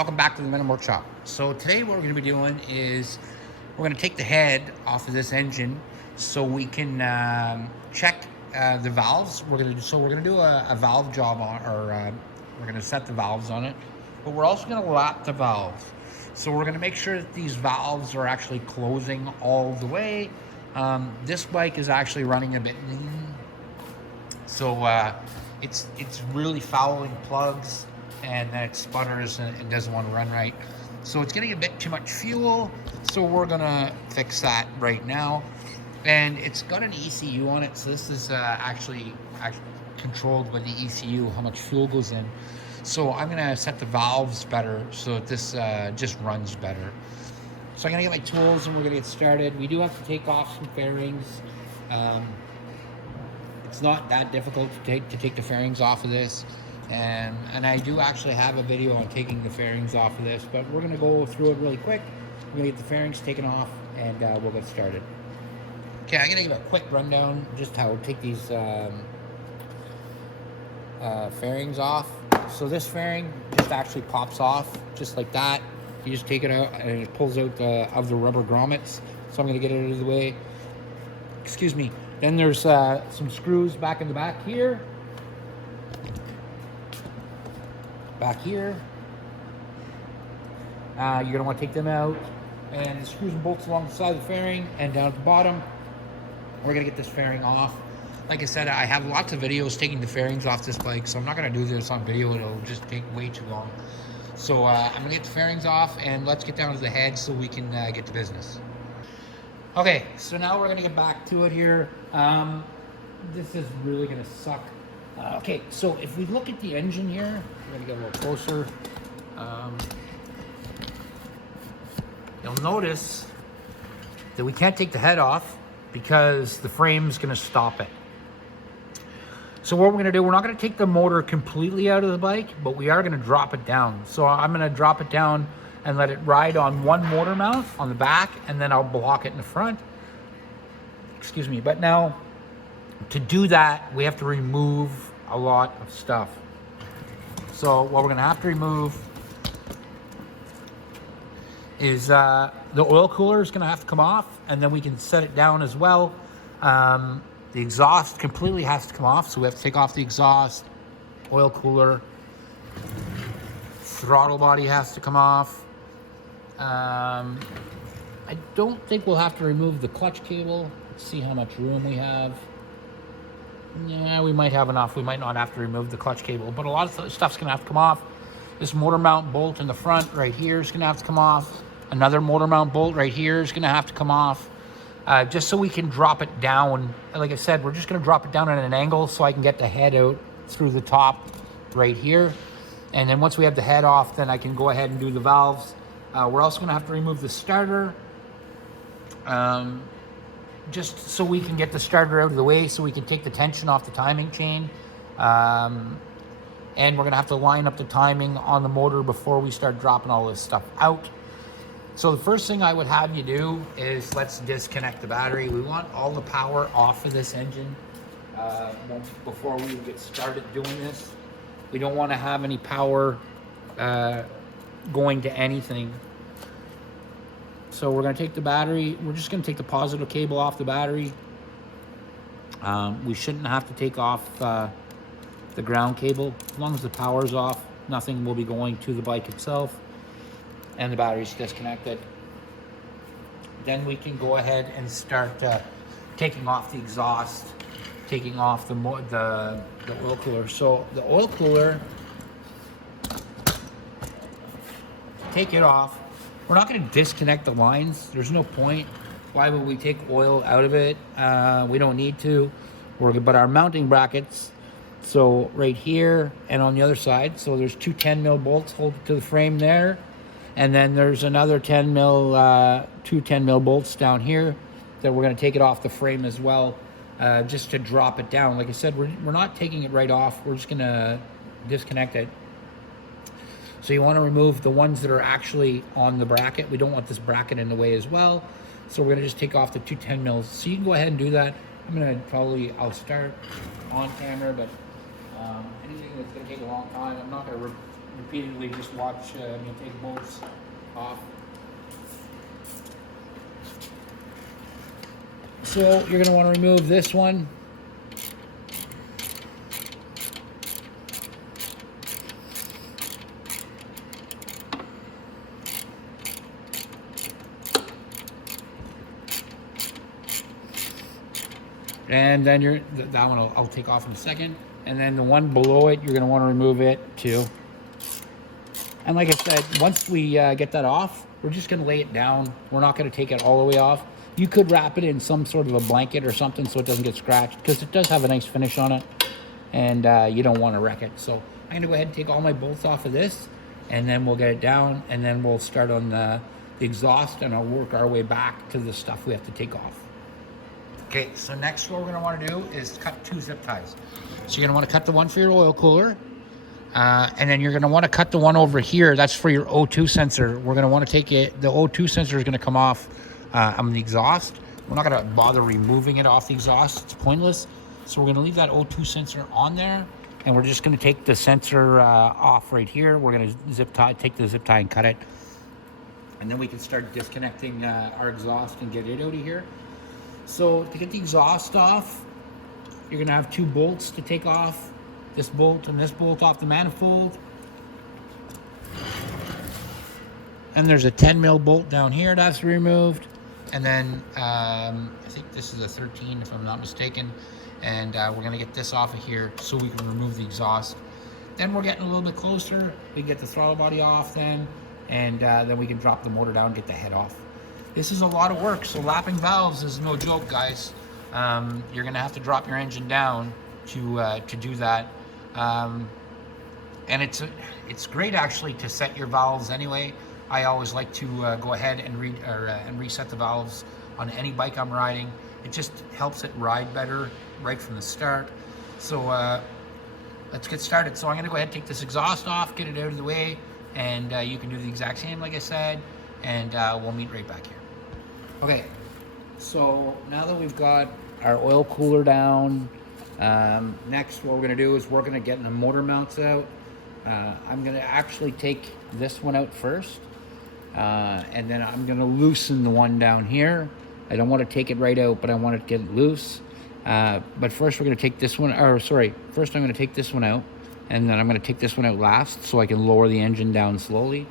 Welcome back to the Venom Workshop. So today what we're going to be doing is we're going to take the head off of this engine so we can check the valves. We're going to do a valve job on, or we're going to set the valves on it, but we're also going to lap the valves. So we're going to make sure that these valves are actually closing all the way. This bike is actually running a bit lean, so it's really fouling plugs, and then it sputters and doesn't want to run right. So it's getting a bit too much fuel, so we're gonna fix that right now. And it's got an ECU on it, so this is actually controlled by the ECU, how much fuel goes in. So I'm gonna set the valves better so that this just runs better. So I'm gonna get my tools and we're gonna get started. We do have to take off some fairings. It's not that difficult to take the fairings off of this. And I do actually have a video on taking the fairings off of this, but we're going to go through it really quick. We're going to get the fairings taken off, and we'll get started. Okay, I'm going to give a quick rundown just how to take these fairings off. So this fairing just actually pops off just like that. You just take it out and it pulls out of the rubber grommets. So I'm going to get it out of the way. Excuse me. Then there's some screws back in the back here. Back here. You're going to want to take them out. And the screws and bolts along the side of the fairing and down at the bottom. We're going to get this fairing off. Like I said, I have lots of videos taking the fairings off this bike, so I'm not going to do this on video. It'll just take way too long. So I'm going to get the fairings off, and let's get down to the head so we can get to business. Okay, so now we're going to get back to it here. This is really going to suck. Okay, so if we look at the engine here, we're going to get a little closer. You'll notice that we can't take the head off because the frame's going to stop it. So what we're going to do, we're not going to take the motor completely out of the bike, but we are going to drop it down. So I'm going to drop it down and let it ride on one motor mount on the back, and then I'll block it in the front. Excuse me. But now, to do that, we have to remove a lot of stuff. So what we're going to have to remove is the oil cooler is going to have to come off, and then we can set it down as well. The exhaust completely has to come off, so we have to take off the exhaust, oil cooler, throttle body has to come off. I don't think we'll have to remove the clutch cable. Let's see how much room we have. Yeah, we might have enough. We might not have to remove the clutch cable, but a lot of stuff's gonna have to come off. This motor mount bolt in the front right here is gonna have to come off. Another motor mount bolt right here is gonna have to come off. Just so we can drop it down. Like I said, we're just gonna drop it down at an angle so I can get the head out through the top right here. And then once we have the head off, then I can go ahead and do the valves. We're also gonna have to remove the starter. Just so we can get the starter out of the way so we can take the tension off the timing chain. And we're gonna have to line up the timing on the motor before we start dropping all this stuff out. So the first thing I would have you do is let's disconnect the battery. We want all the power off of this engine before we get started doing this. We don't want to have any power going to anything. So we're going to take the battery. We're just going to take the positive cable off the battery. We shouldn't have to take off the ground cable. As long as the power's off, nothing will be going to the bike itself. And the battery's disconnected. Then we can go ahead and start taking off the exhaust, taking off the oil cooler. So the oil cooler, take it off. We're not going to disconnect the lines. There's no point. Why would we take oil out of it? We don't need to. But our mounting brackets, so right here and on the other side, so there's two 10 mil bolts holding to the frame there. And then there's another 10 mil, two 10 mil bolts down here that we're going to take it off the frame as well, just to drop it down. Like I said, we're not taking it right off. We're just going to disconnect it. So you want to remove the ones that are actually on the bracket. We don't want this bracket in the way as well. So we're going to just take off the two 10 mils. So you can go ahead and do that. I'm going to I'll start on camera, but anything that's going to take a long time, I'm not going to repeatedly just watch me take bolts off. So you're going to want to remove this one. And then that one I'll take off in a second. And then the one below it, you're going to want to remove it too. And like I said, once we get that off, we're just going to lay it down. We're not going to take it all the way off. You could wrap it in some sort of a blanket or something so it doesn't get scratched, because it does have a nice finish on it, and you don't want to wreck it. So I'm going to go ahead and take all my bolts off of this, and then we'll get it down, and then we'll start on the exhaust, and I'll work our way back to the stuff we have to take off. Okay, so next what we're going to want to do is cut 2 zip ties. So you're going to want to cut the one for your oil cooler, and then you're going to want to cut the one over here. That's for your O2 sensor. We're going to want to take it, the O2 sensor is going to come off on the exhaust. We're not going to bother removing it off the exhaust. It's pointless. So we're going to leave that O2 sensor on there, and we're just going to take the sensor off right here. We're going to take the zip tie and cut it. And then we can start disconnecting our exhaust and get it out of here. So to get the exhaust off, you're going to have 2 bolts to take off. This bolt and this bolt off the manifold. And there's a 10 mil bolt down here that's removed. And then I think this is a 13 if I'm not mistaken. And we're going to get this off of here so we can remove the exhaust. Then we're getting a little bit closer. We can get the throttle body off then. And then we can drop the motor down and get the head off. This is a lot of work, so lapping valves is no joke, guys. You're gonna have to drop your engine down to do that. And it's great actually to set your valves anyway. I always like to go ahead and reset the valves on any bike I'm riding. It just helps it ride better right from the start. So let's get started. So I'm gonna go ahead and take this exhaust off, get it out of the way, and you can do the exact same like I said, and we'll meet right back here. Okay, so now that we've got our oil cooler down, next what we're gonna do is we're gonna get the motor mounts out. I'm gonna actually take this one out first, and then I'm gonna loosen the one down here. I don't want to take it right out, but I want to get it loose. But first we're gonna take this one, first I'm gonna take this one out, and then I'm gonna take this one out last so I can lower the engine down slowly.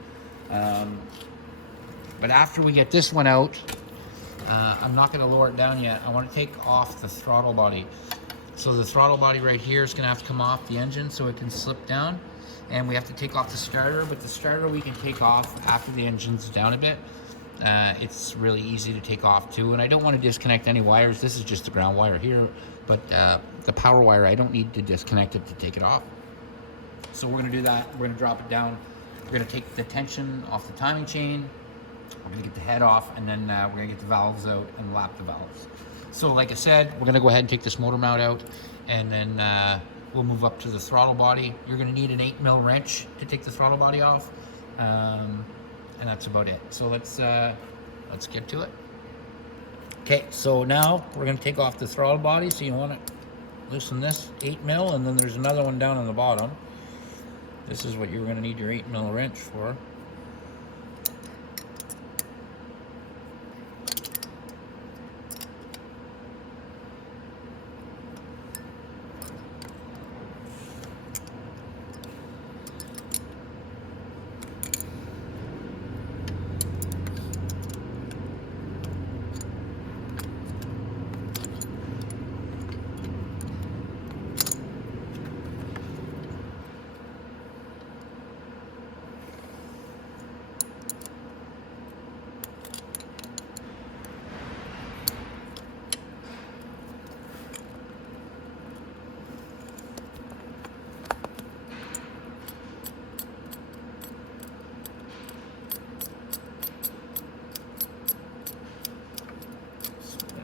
But after we get this one out, I'm not going to lower it down yet. I want to take off the throttle body. So the throttle body right here is going to have to come off the engine so it can slip down. And we have to take off the starter, but the starter we can take off after the engine's down a bit. It's really easy to take off too. And I don't want to disconnect any wires. This is just the ground wire here, but the power wire, I don't need to disconnect it to take it off. So we're going to do that. We're going to drop it down. We're going to take the tension off the timing chain. We're going to get the head off, and then we're going to get the valves out and lap the valves. So like I said, we're going to go ahead and take this motor mount out, and then we'll move up to the throttle body. You're going to need an 8 mil wrench to take the throttle body off, and that's about it. So let's get to it. Okay, so now we're going to take off the throttle body. So you want to loosen this 8 mil, and then there's another one down on the bottom. This is what you're going to need your 8 mil wrench for.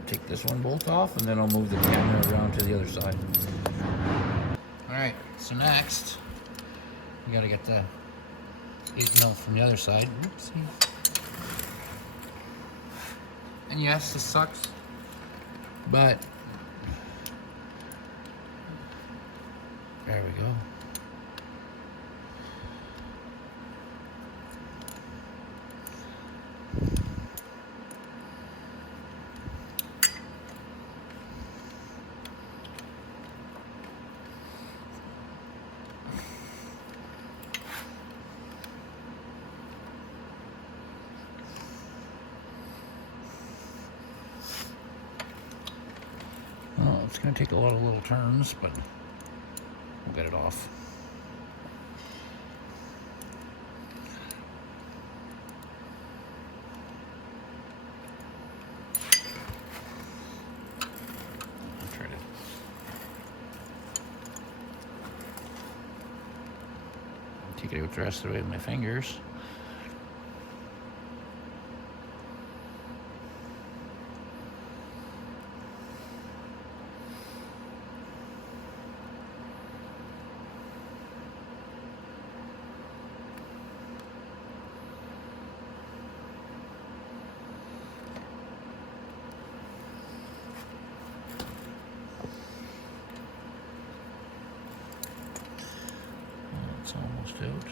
Take this one bolt off, and then I'll move the camera around to the other side. All right, so next we got to get the 8 mil from the other side. Oopsie. And yes, this sucks, but there we go. It's going to take a lot of little turns, but we'll get it off. I'll try to take it out the rest of the way with my fingers. It's almost out.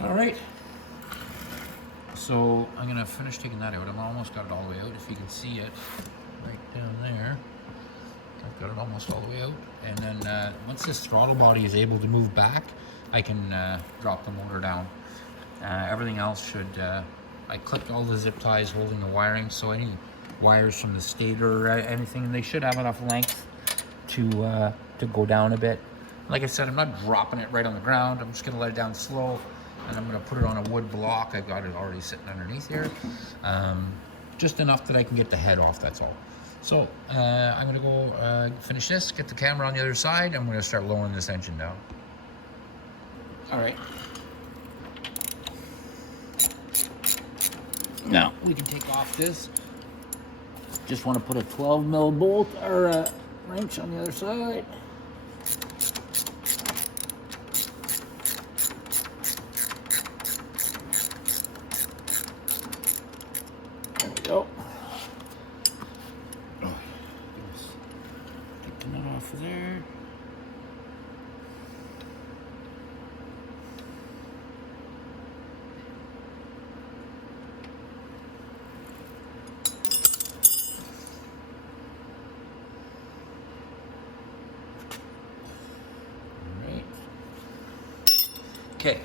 All right, so I'm gonna finish taking that out. I've almost got it all the way out. If you can see it right down there, I've got it almost all the way out. And then once this throttle body is able to move back, I can drop the motor down. Everything else should, I clipped all the zip ties holding the wiring, so any wires from the stator or anything, they should have enough length to go down a bit. Like I said, I'm not dropping it right on the ground. I'm just gonna let it down slow, and I'm gonna put it on a wood block. I've got it already sitting underneath here. Just enough that I can get the head off, that's all. So I'm gonna go finish this, get the camera on the other side, and I'm gonna start lowering this engine down. All right. Now we can take off this. Just wanna put a 12 mil bolt or a wrench on the other side. There we go. Oh, get the nut off of there. Okay,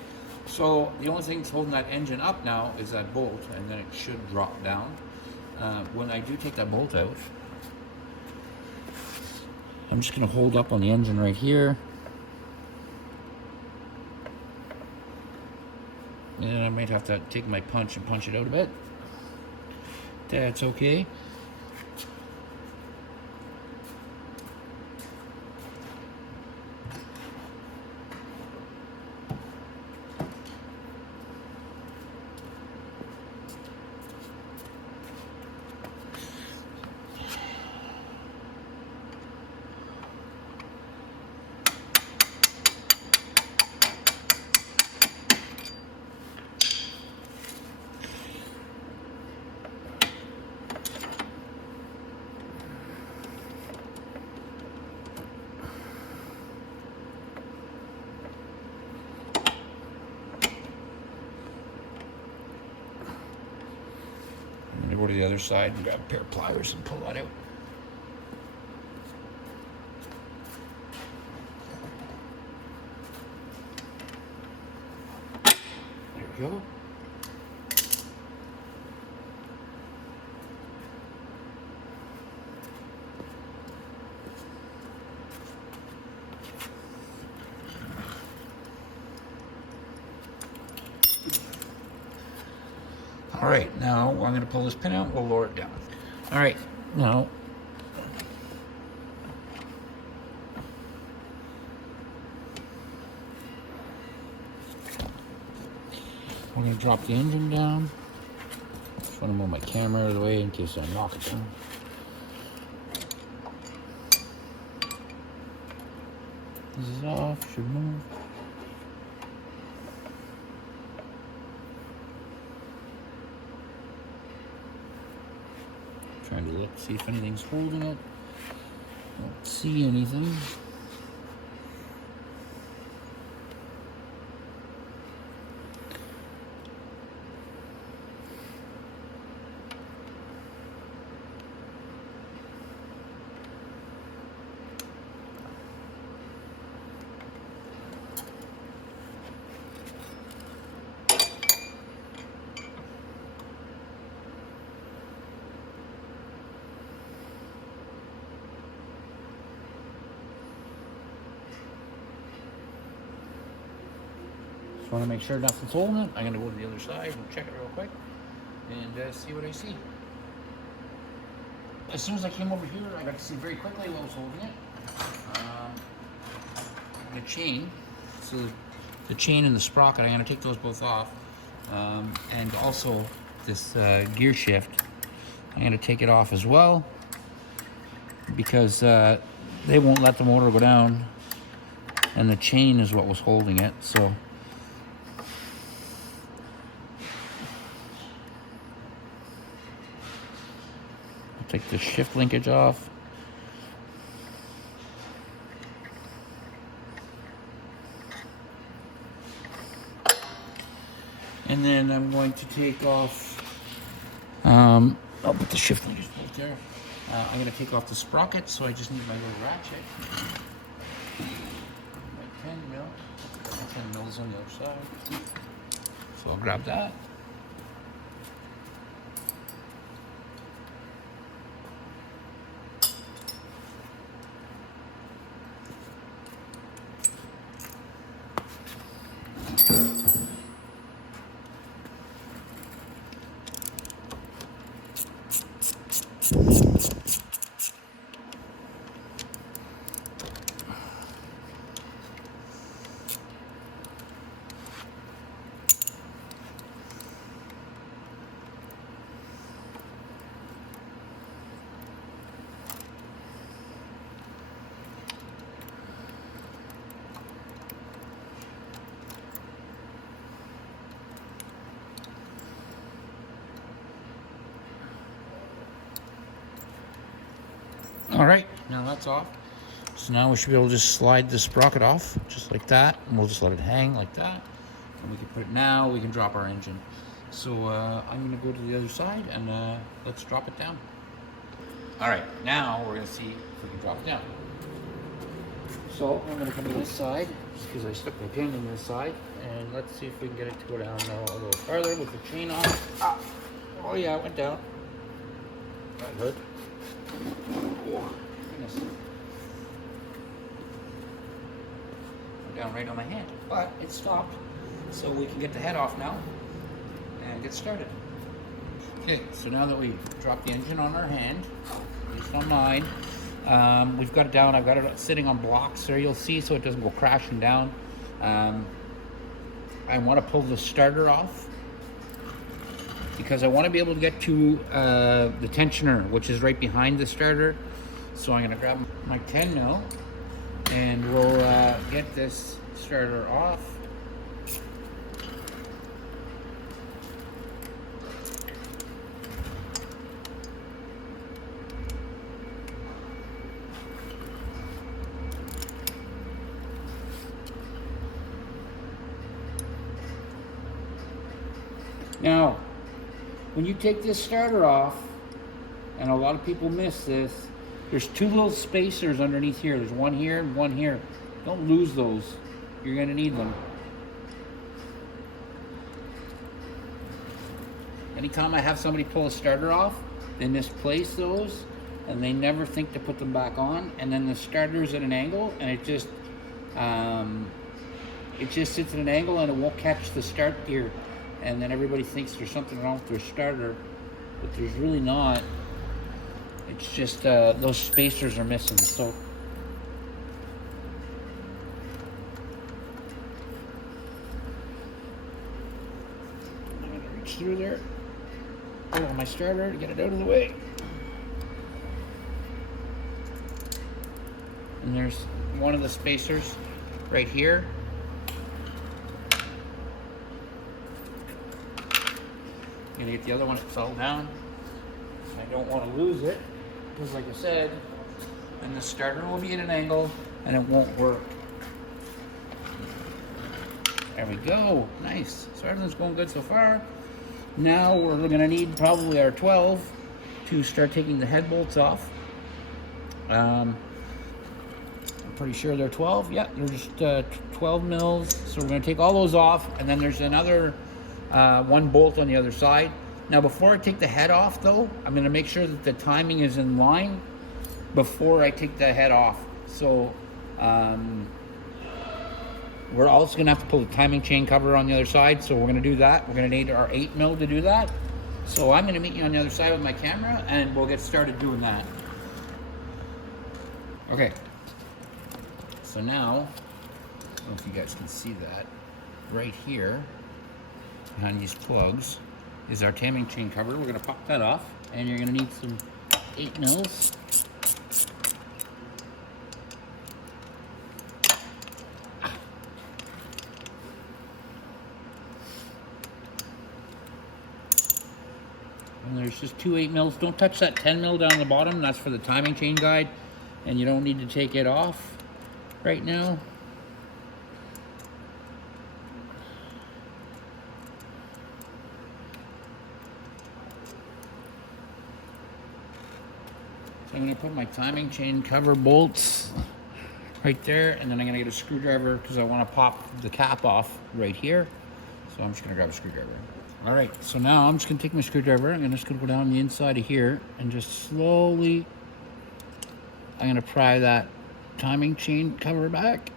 so the only thing that's holding that engine up now is that bolt, and then it should drop down. When I do take that bolt out, I'm just going to hold up on the engine right here. And then I might have to take my punch and punch it out a bit. That's okay. Go to the other side and grab a pair of pliers and pull that out. There we go. All right, now I'm going to pull this pin out, we'll lower it down. All right, now we're going to drop the engine down. Just want to move my camera out of the way in case I knock it down. This is off, should move. See if anything's holding it. Don't see anything. Just want to make sure nothing's holding it. I'm going to go to the other side and check it real quick and see what I see. As soon as I came over here, I got to see very quickly what was holding it. The chain. So the chain and the sprocket, I'm going to take those both off. And also this gear shift, I'm going to take it off as well because they won't let the motor go down, and the chain is what was holding it. So take the shift linkage off. And then I'm going to take off, I'll put the shift linkage right there. I'm going to take off the sprocket, so I just need my little ratchet. My 10 mil. My 10 mils on the other side. So I'll grab that. All right, now that's off. So now we should be able to just slide the sprocket off, just like that, and we'll just let it hang like that. And we can put it now, we can drop our engine. So I'm gonna go to the other side and let's drop it down. All right, now we're gonna see if we can drop it down. So I'm gonna come to this side, just because I stuck my pin in this side, and let's see if we can get it to go down now a little farther with the chain on. Ah. Oh yeah, it went down. That hurt. Oh, goodness. Went down right on my hand, but it stopped, so we can get the head off now and get started. Okay, so now that we dropped the engine on our hand, at least on mine, we've got it down. I've got it sitting on blocks there, you'll see, so it doesn't go crashing down. I want to pull the starter off because I want to be able to get to the tensioner, which is right behind the starter. So I'm going to grab my 10 mil and we'll get this starter off. Now, when you take this starter off, and a lot of people miss this, there's two little spacers underneath here. There's one here and one here. Don't lose those. You're going to need them. Anytime I have somebody pull a starter off, they misplace those, and they never think to put them back on, and then the starter's at an angle, and it just sits at an angle, and it won't catch the start gear. And then everybody thinks there's something wrong with their starter, but there's really not. It's just those spacers are missing. So I'm gonna reach through there, pull on my starter to get it out of the way. And there's one of the spacers right here. I'm gonna get the other one to settle down. I don't want to lose it. because like I said, and the starter will be at an angle and it won't work. There we go. Nice. So everything's going good so far. Now we're going to need probably our 12 to start taking the head bolts off. I'm pretty sure they're 12. Yeah, they're just 12 mils. So we're going to take all those off, and then there's another one bolt on the other side. Now before I take the head off though, I'm going to make sure that the timing is in line before I take the head off. So we're also going to have to pull the timing chain cover on the other side, so we're going to do that. We're going to need our 8 mil to do that. So I'm going to meet you on the other side with my camera, and we'll get started doing that. Okay. So now, I don't know if you guys can see that, right here, behind these plugs, is our timing chain cover. We're going to pop that off, and you're going to need some 8 mils. And there's just 2 8 mils. Don't touch that 10 mil down the bottom. That's for the timing chain guide. And you don't need to take it off right now. So I'm going to put my timing chain cover bolts right there. And then I'm going to get a screwdriver because I want to pop the cap off right here. So I'm just going to grab a screwdriver. All right, so now I'm just going to take my screwdriver. I'm just going to go down the inside of here and just slowly, I'm going to pry that timing chain cover back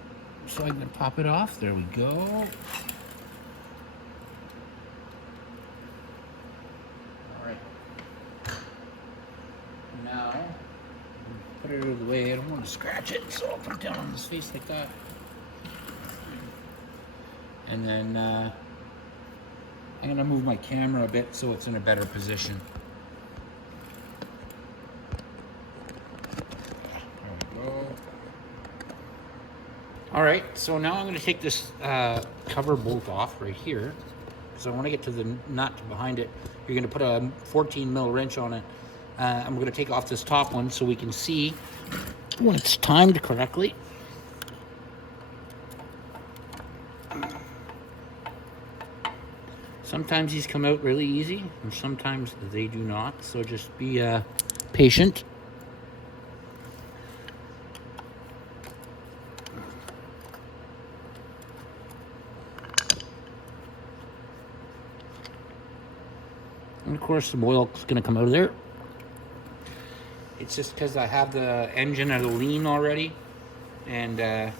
so I can pop it off. There we go. All right. Now, put it out of the way. I don't want to scratch it, so I'll put it down on this face like that. And then, I'm going to move my camera a bit so it's in a better position. There we go. All right, so now I'm going to take this cover bolt off right here because I want to get to the nut behind it. You're going to put a 14 mil wrench on it. I'm going to take off this top one so we can see when it's timed correctly. Sometimes these come out really easy, and sometimes they do not, so just be patient. And of course, some oil is going to come out of there. It's just because I have the engine at a lean already, and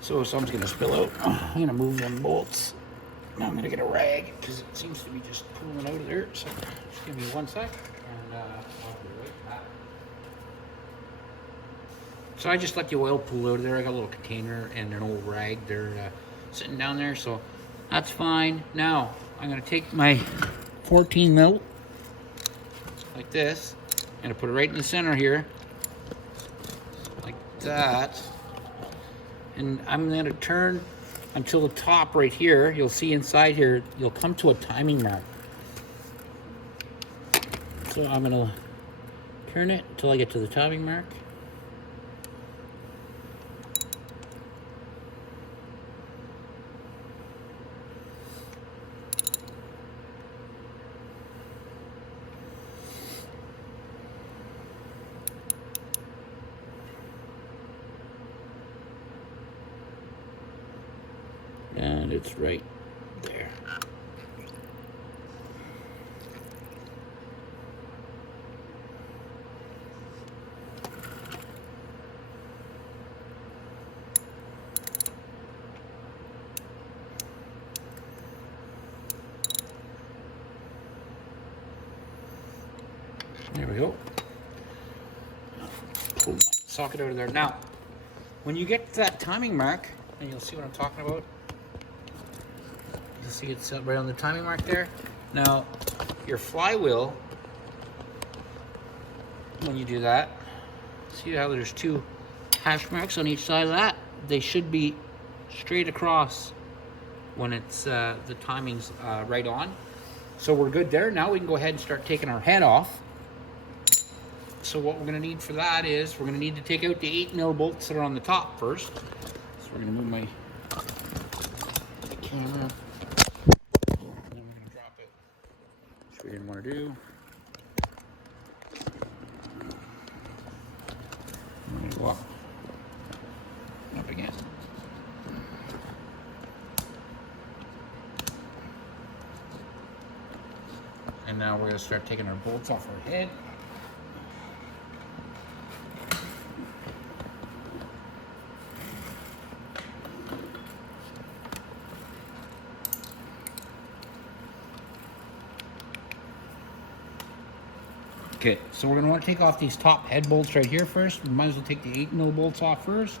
so some's going to spill out. I'm going to move them bolts. Now I'm going to get a rag because it seems to be just pulling out of there. So just give me 1 sec and I'll be right back. So I just let the oil pool out of there. I got a little container and an old rag. They're sitting down there, so that's fine. Now I'm going to take my 14 mil like this. I'm going to put it right in the center here like that. And I'm going to turn until the top right here. You'll see inside here, you'll come to a timing mark. So I'm going to turn it until I get to the timing mark. And it's right there. There we go. Pull the socket out of there. Now, when you get to that timing mark, and you'll see what I'm talking about. You'll see it's right on the timing mark there. Now, your flywheel, when you do that, see how there's 2 hash marks on each side of that? They should be straight across when it's the timing's right on. So we're good there. Now we can go ahead and start taking our head off. So what we're going to need for that is we're going to need to take out the 8mm bolts that are on the top first. So we're going to move my camera. And then we're going to drop it, which we didn't want to do. I'm going to go up again. And now we're going to start taking our bolts off our head. Okay, so we're going to want to take off these top head bolts right here first. We might as well take the 8mm bolts off first.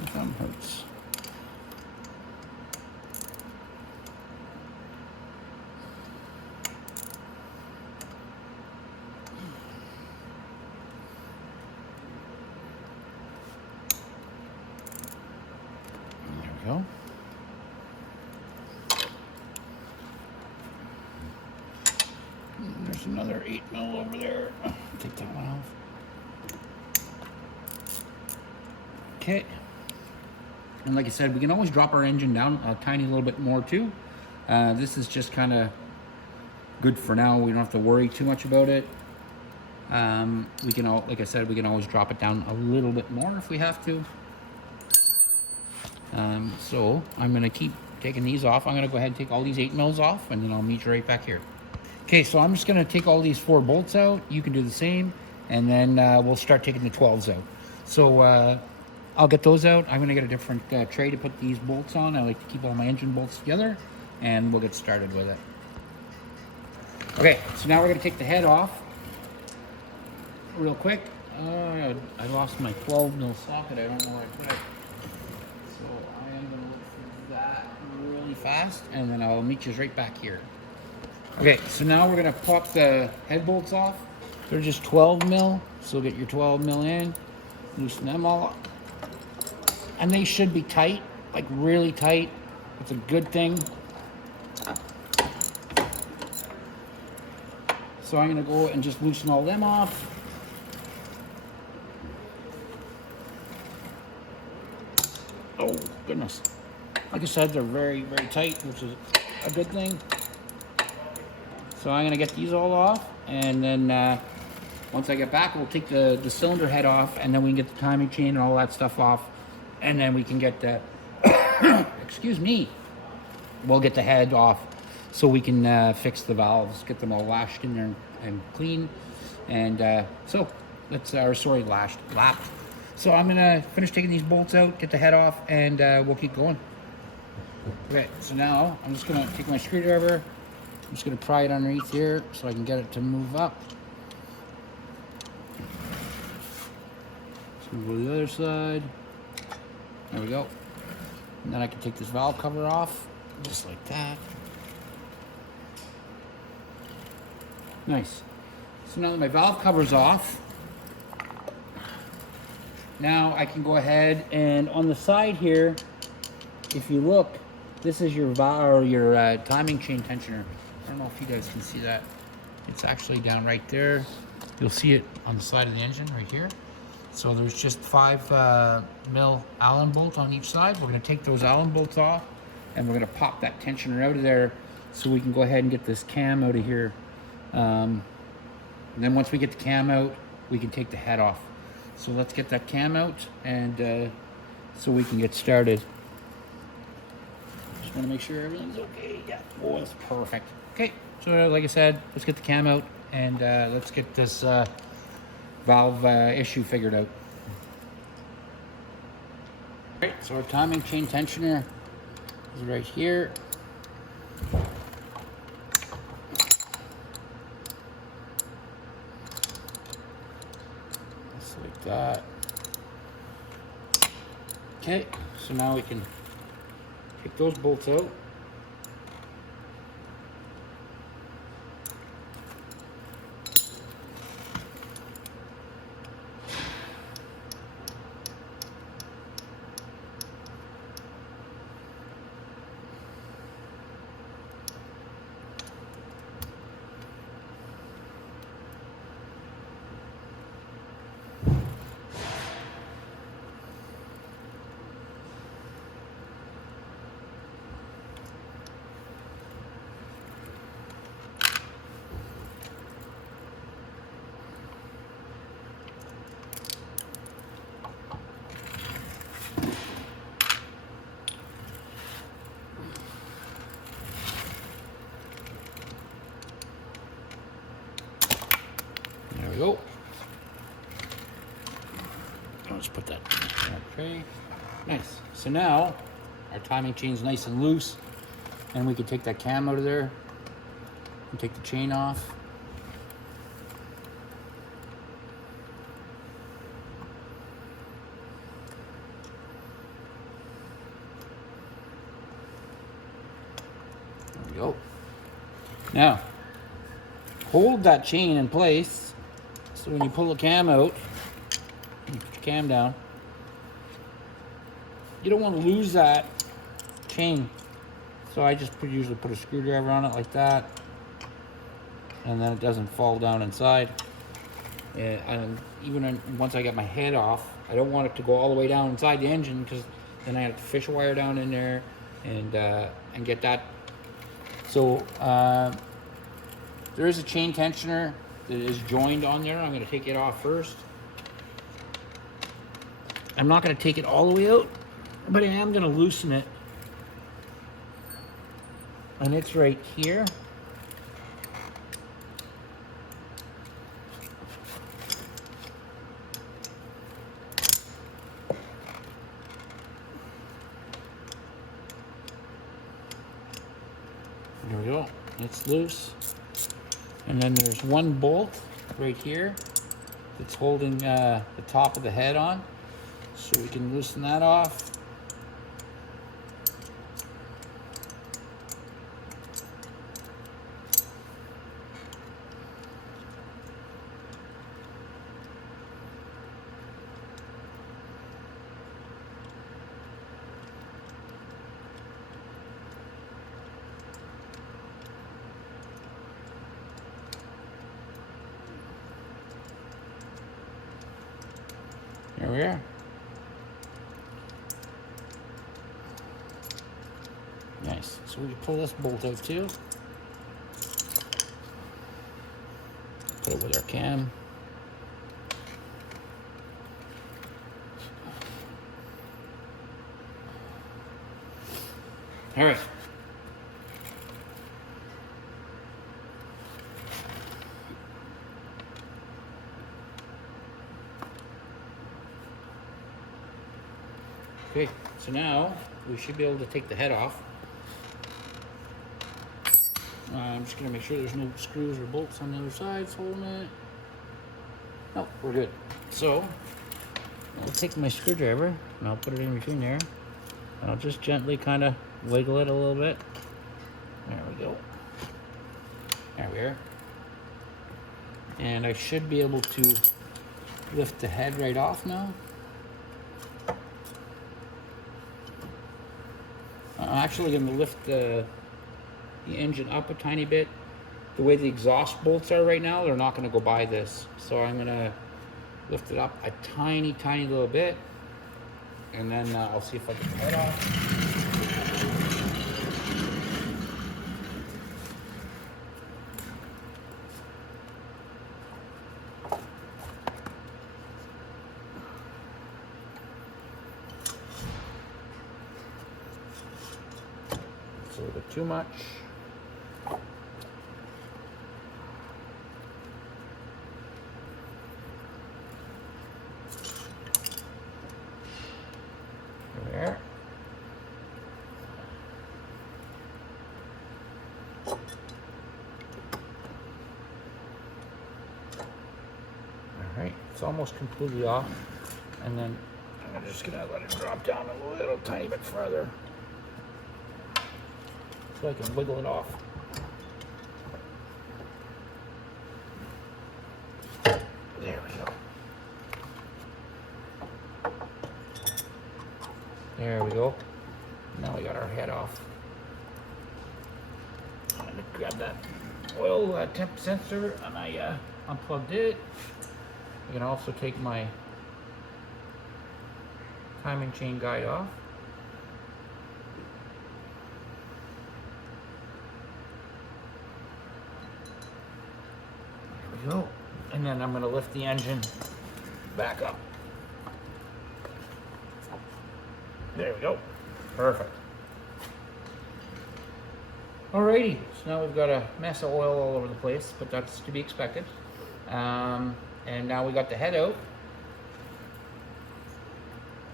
My thumb hurts. There we go. There's another 8mm over there. Take that one off. Okay. And like I said, we can always drop our engine down a tiny little bit more too. This is just kind of good for now. We don't have to worry too much about it. We can, like I said, we can always drop it down a little bit more if we have to. So I'm going to keep taking these off. I'm going to go ahead and take all these 8mm off, and then I'll meet you right back here. Okay, so I'm just going to take all these 4 bolts out. You can do the same, and then we'll start taking the 12s out. So I'll get those out. I'm going to get a different tray to put these bolts on. I like to keep all my engine bolts together, and we'll get started with it. Okay, so now we're going to take the head off real quick. I lost my 12mm socket. I don't know where I put it. So I am going to look for that really fast, and then I'll meet you right back here. Okay, so now we're going to pop the head bolts off. They're just 12mm, so get your 12mm in, loosen them all up. And they should be tight, like really tight. It's a good thing. So I'm going to go and just loosen all them off. Oh, goodness. Like I said, they're very, very tight, which is a good thing. So I'm going to get these all off, and then once I get back, we'll take the cylinder head off, and then we can get the timing chain and all that stuff off, and then we can get the, excuse me, we'll get the head off so we can fix the valves, get them all lashed in there and clean, and so let's, lapped. So I'm going to finish taking these bolts out, get the head off, and we'll keep going. Okay, so now I'm just going to take my screwdriver. I'm just going to pry it underneath here so I can get it to move up. So we'll go to the other side. There we go. And then I can take this valve cover off, just like that. Nice. So now that my valve cover's off, now I can go ahead and on the side here, if you look, this is your timing chain tensioner. I don't know if you guys can see that. It's actually down right there. You'll see it on the side of the engine right here. So there's just 5mm Allen bolt on each side. We're going to take those Allen bolts off, and we're going to pop that tensioner out of there so we can go ahead and get this cam out of here. And then once we get the cam out, we can take the head off. So let's get that cam out, and so we can get started. Just want to make sure everything's okay. Yeah, oh, that's perfect. Okay, so like I said, let's get the cam out, and let's get this valve issue figured out. All right, so our timing chain tensioner is right here. Just like that. Okay, so now we can take those bolts out. There we go. Let's put that in our tray. Nice. So now our timing chain's nice and loose, and we can take that cam out of there and take the chain off. There we go. Now, hold that chain in place so when you pull the cam out, you put your cam down, you don't want to lose that chain. So I just usually put a screwdriver on it like that, and then it doesn't fall down inside. And even once I get my head off, I don't want it to go all the way down inside the engine, because then I have to fish a wire down in there and get that. So there is a chain tensioner that is joined on there. I'm going to take it off first. I'm not going to take it all the way out, but I am going to loosen it. And it's right here. There we go. It's loose. And then there's one bolt right here that's holding the top of the head on. So we can loosen that off. There we are. Nice. So we can pull this bolt out too. Put it with our cam. All right. Okay, so now we should be able to take the head off. I'm just gonna make sure there's no screws or bolts on the other sides holding it. No, we're good. So I'll take my screwdriver and I'll put it in between there. And I'll just gently kind of wiggle it a little bit. There we go. There we are. And I should be able to lift the head right off now. I'm actually going to lift the engine up a tiny bit. The way the exhaust bolts are right now, they're not going to go by this. So I'm going to lift it up a tiny, tiny little bit. And then I'll see if I can get the head off. It's a little bit too much. There. All right, it's almost completely off. And then I'm gonna just gonna let it drop down a little tiny bit further so I can wiggle it off. There we go. There we go. Now we got our head off. I'm gonna grab that oil temp sensor and I unplugged it. I can also take my timing chain guide off. There we go. And then I'm going to lift the engine back up. There we go. Perfect. Alrighty, so now we've got a mess of oil all over the place, but that's to be expected. And now we got the head out.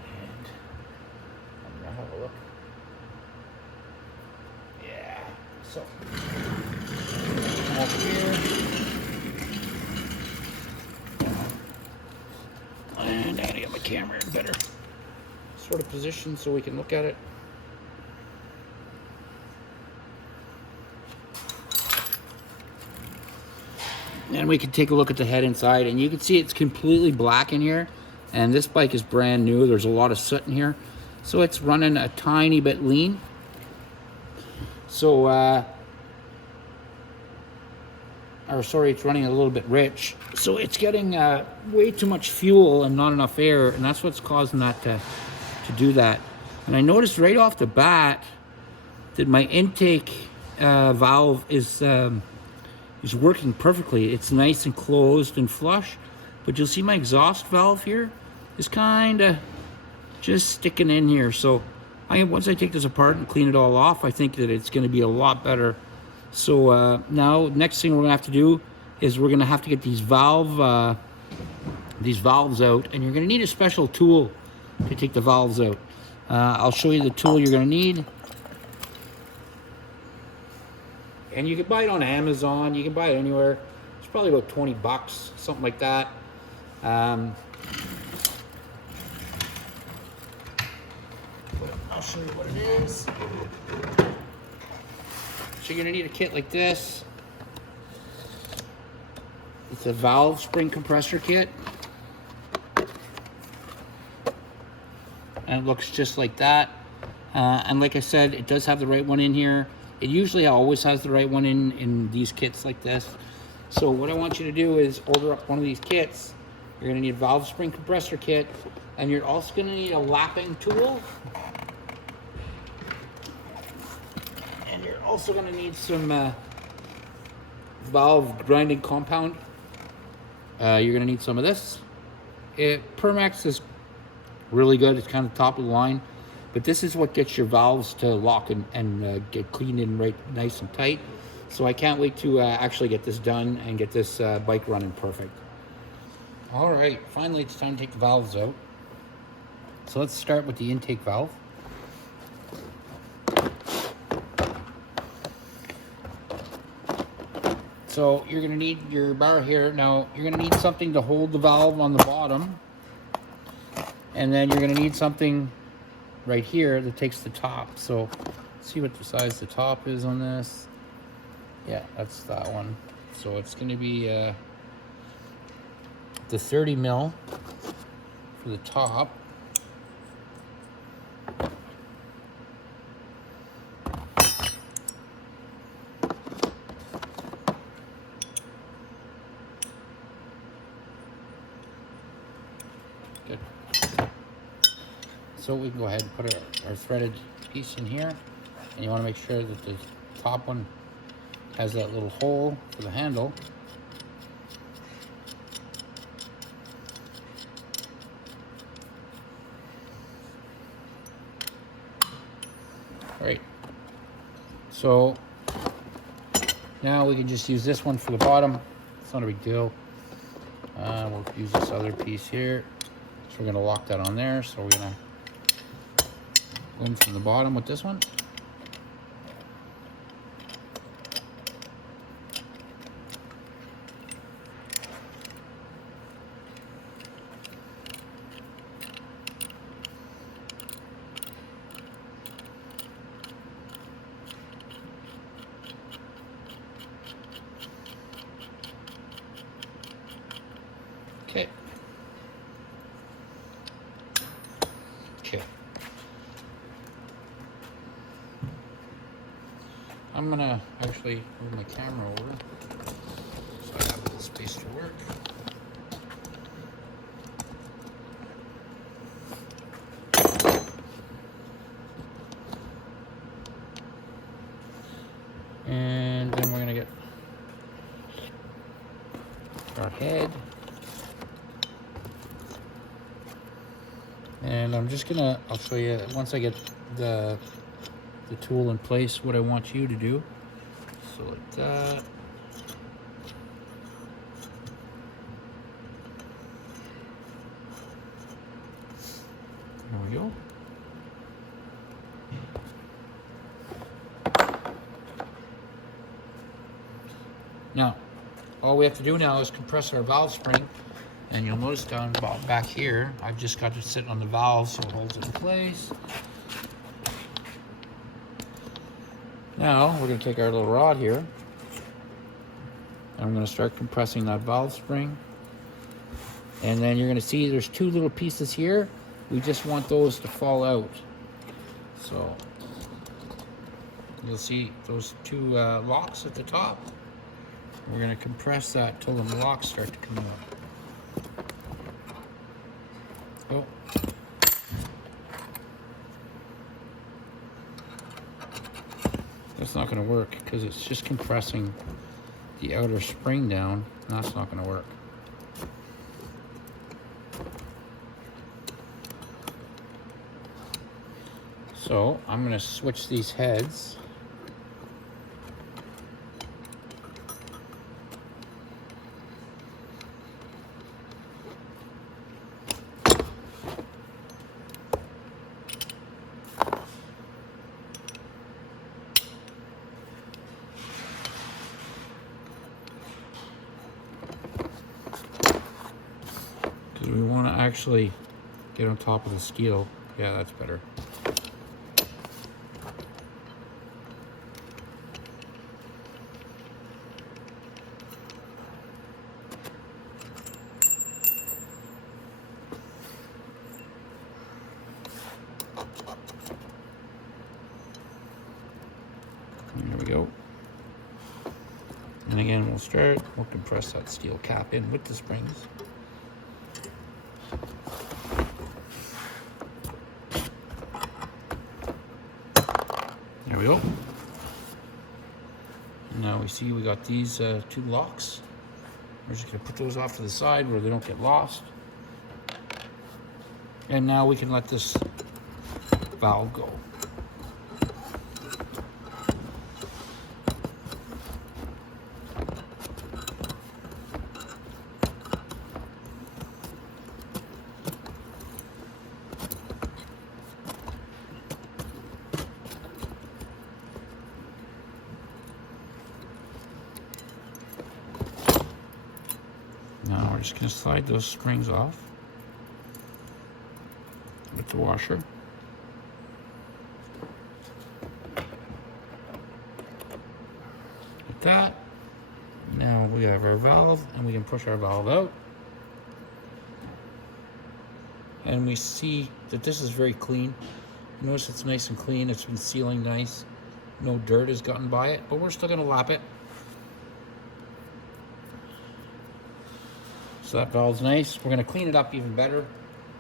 And I'm gonna have a look. Yeah, so come over here. And I gotta get my camera in better sort of position so we can look at it. And we can take a look at the head inside, and you can see it's completely black in here. And this bike is brand new. There's a lot of soot in here. So it's running a tiny bit lean. So, it's running a little bit rich. So it's getting way too much fuel and not enough air, and that's what's causing that to do that. And I noticed right off the bat that my intake valve is working perfectly. It's nice and closed and flush, but you'll see my exhaust valve here is kind of just sticking in here. So once I take this apart and clean it all off, I think that it's going to be a lot better. So now next thing we're going to have to do is we're going to have to get these valves out, and you're going to need a special tool to take the valves out. I'll show you the tool you're going to need. And you can buy it on Amazon, you can buy it anywhere. It's probably about 20 bucks, something like that. I'll show you what it is. So you're gonna need a kit like this. It's a valve spring compressor kit. And it looks just like that. And like I said, it does have the right one in here. It usually always has the right one in these kits like this. So what I want you to do is order up one of these kits. You're going to need a valve spring compressor kit, and you're also going to need a lapping tool. And you're also going to need some valve grinding compound. You're going to need some of this. Permax is really good. It's kind of top of the line. But this is what gets your valves to lock and get cleaned in right nice and tight. So I can't wait to actually get this done and get this bike running perfect. All right, finally it's time to take the valves out. So let's start with the intake valve. So you're gonna need your bar here. Now you're gonna need something to hold the valve on the bottom. And then you're gonna need something right here that takes the top. So let's see what the size the top is on this. Yeah, that's that one. So it's going to be the 30 mil for the top. Good. So we can go ahead and put our threaded piece in here, and you want to make sure that the top one has that little hole for the handle. All right, so now we can just use this one for the bottom. It's not a big deal. We'll use this other piece here. So we're going to lock that on there. So we're going to go in from the bottom with this one. I'm gonna actually move my camera over so I have a little space to work. And then we're gonna get our head. And I'm just gonna, I'll show you once I get the tool in place what I want you to do. So like that. There we go. Now, all we have to do now is compress our valve spring, and you'll notice down back here, I've just got to sit on the valve so it holds it in place. Now, we're going to take our little rod here, and I'm going to start compressing that valve spring. And then you're going to see there's two little pieces here. We just want those to fall out. So, you'll see those two locks at the top. We're going to compress that till the locks start to come out. Oh. That's not going to work because it's just compressing the outer spring down. That's not going to work. So I'm going to switch these heads. We want to actually get on top of the steel. Yeah, that's better. There we go. And again, we'll compress that steel cap in with the springs. There we go. Now we see we got these two locks. We're just going to put those off to the side where they don't get lost. And now we can let this valve go. Now we're just going to slide those springs off with the washer. Like that. Now we have our valve and we can push our valve out. And we see that this is very clean. Notice it's nice and clean. It's been sealing nice. No dirt has gotten by it, but we're still going to lap it. So that valve's nice. We're going to clean it up even better.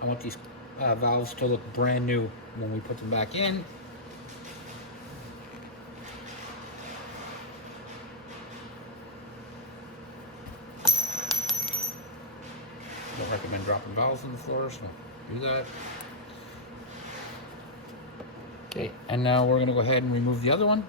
I want these valves to look brand new when we put them back in. Don't recommend dropping valves on the floor, so do that. Okay, and now we're going to go ahead and remove the other one.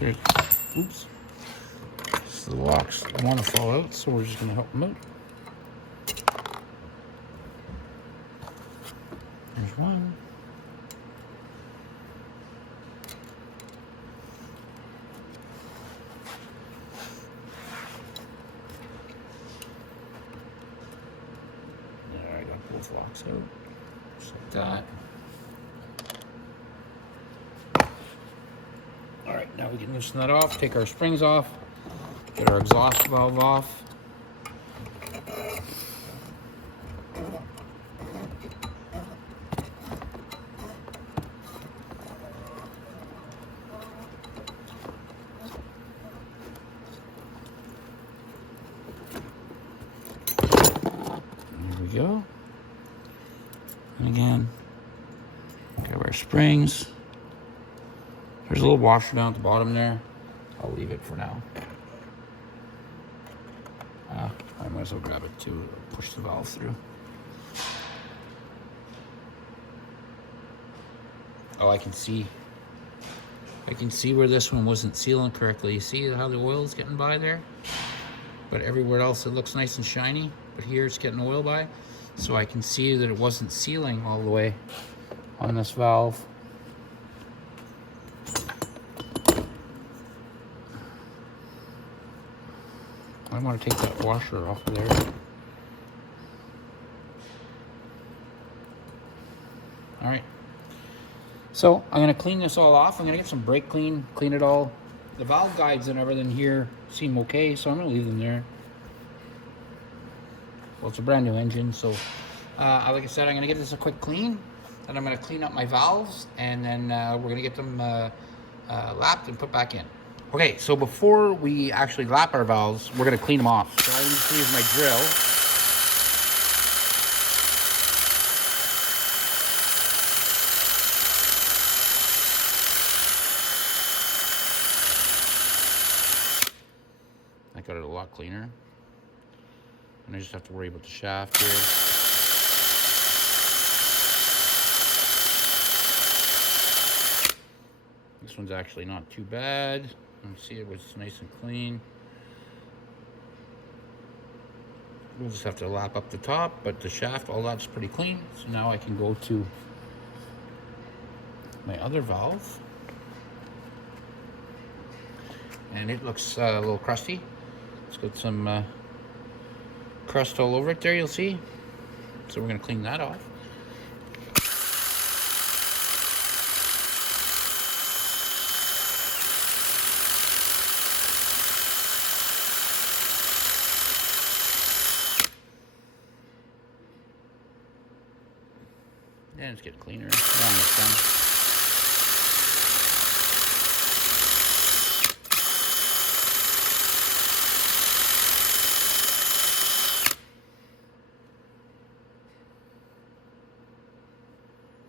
There's, oops. So the locks want to fall out, so we're just going to help them out. There's one. There, I got both locks out. Just like that. Alright, now we can loosen that off, take our springs off, get our exhaust valve off. There we go. And again, grab our springs. There's a little washer down at the bottom there. I'll leave it for now. I might as well grab it too, push the valve through. Oh, I can see where this one wasn't sealing correctly. You see how the oil's getting by there? But everywhere else it looks nice and shiny, but here it's getting oil by. So I can see that it wasn't sealing all the way on this valve. I want to take that washer off of there. All right. So I'm going to clean this all off. I'm going to get some brake clean it all. The valve guides and everything here seem okay, so I'm going to leave them there. Well, it's a brand new engine, so like I said, I'm going to give this a quick clean. Then I'm going to clean up my valves, and then we're going to get them lapped and put back in. Okay, so before we actually lap our valves, we're going to clean them off. So I'm just going to use my drill. I got it a lot cleaner. And I just have to worry about the shaft here. This one's actually not too bad. You see it was nice and clean. We'll just have to lap up the top, but the shaft, all that's pretty clean. So now I can go to my other valve. And it looks a little crusty. It's got some crust all over it there, you'll see. So we're gonna clean that off. And it's getting cleaner. We're almost done.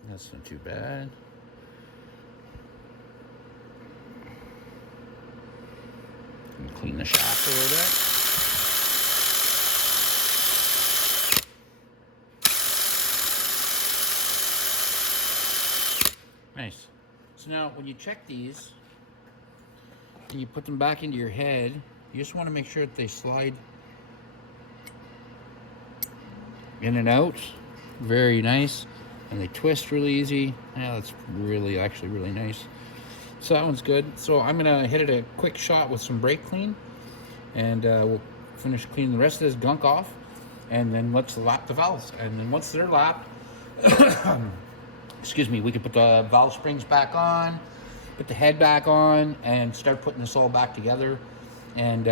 That's not too bad. Clean the shaft a little bit. Nice. So now when you check these and you put them back into your head, you just want to make sure that they slide in and out. Very nice. And they twist really easy. Yeah, that's actually really nice. So that one's good. So I'm gonna hit it a quick shot with some brake clean, and we'll finish cleaning the rest of this gunk off, and then let's lap the valves. And then once they're lapped, excuse me, we can put the valve springs back on, put the head back on, and start putting this all back together. And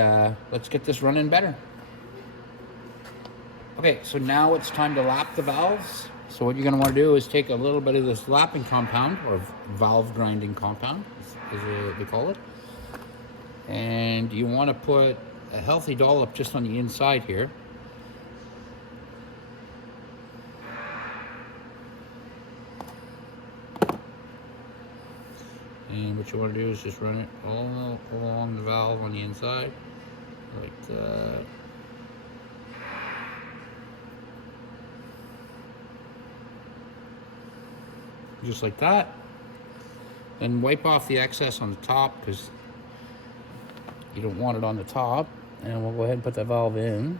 let's get this running better. Okay, so now it's time to lap the valves. So what you're going to want to do is take a little bit of this lapping compound, or valve grinding compound, is what they call it. And you want to put a healthy dollop just on the inside here. And what you want to do is just run it all along the valve on the inside, like that. Just like that. Then wipe off the excess on the top, because You don't want it on the top. And we'll go ahead and put that valve in.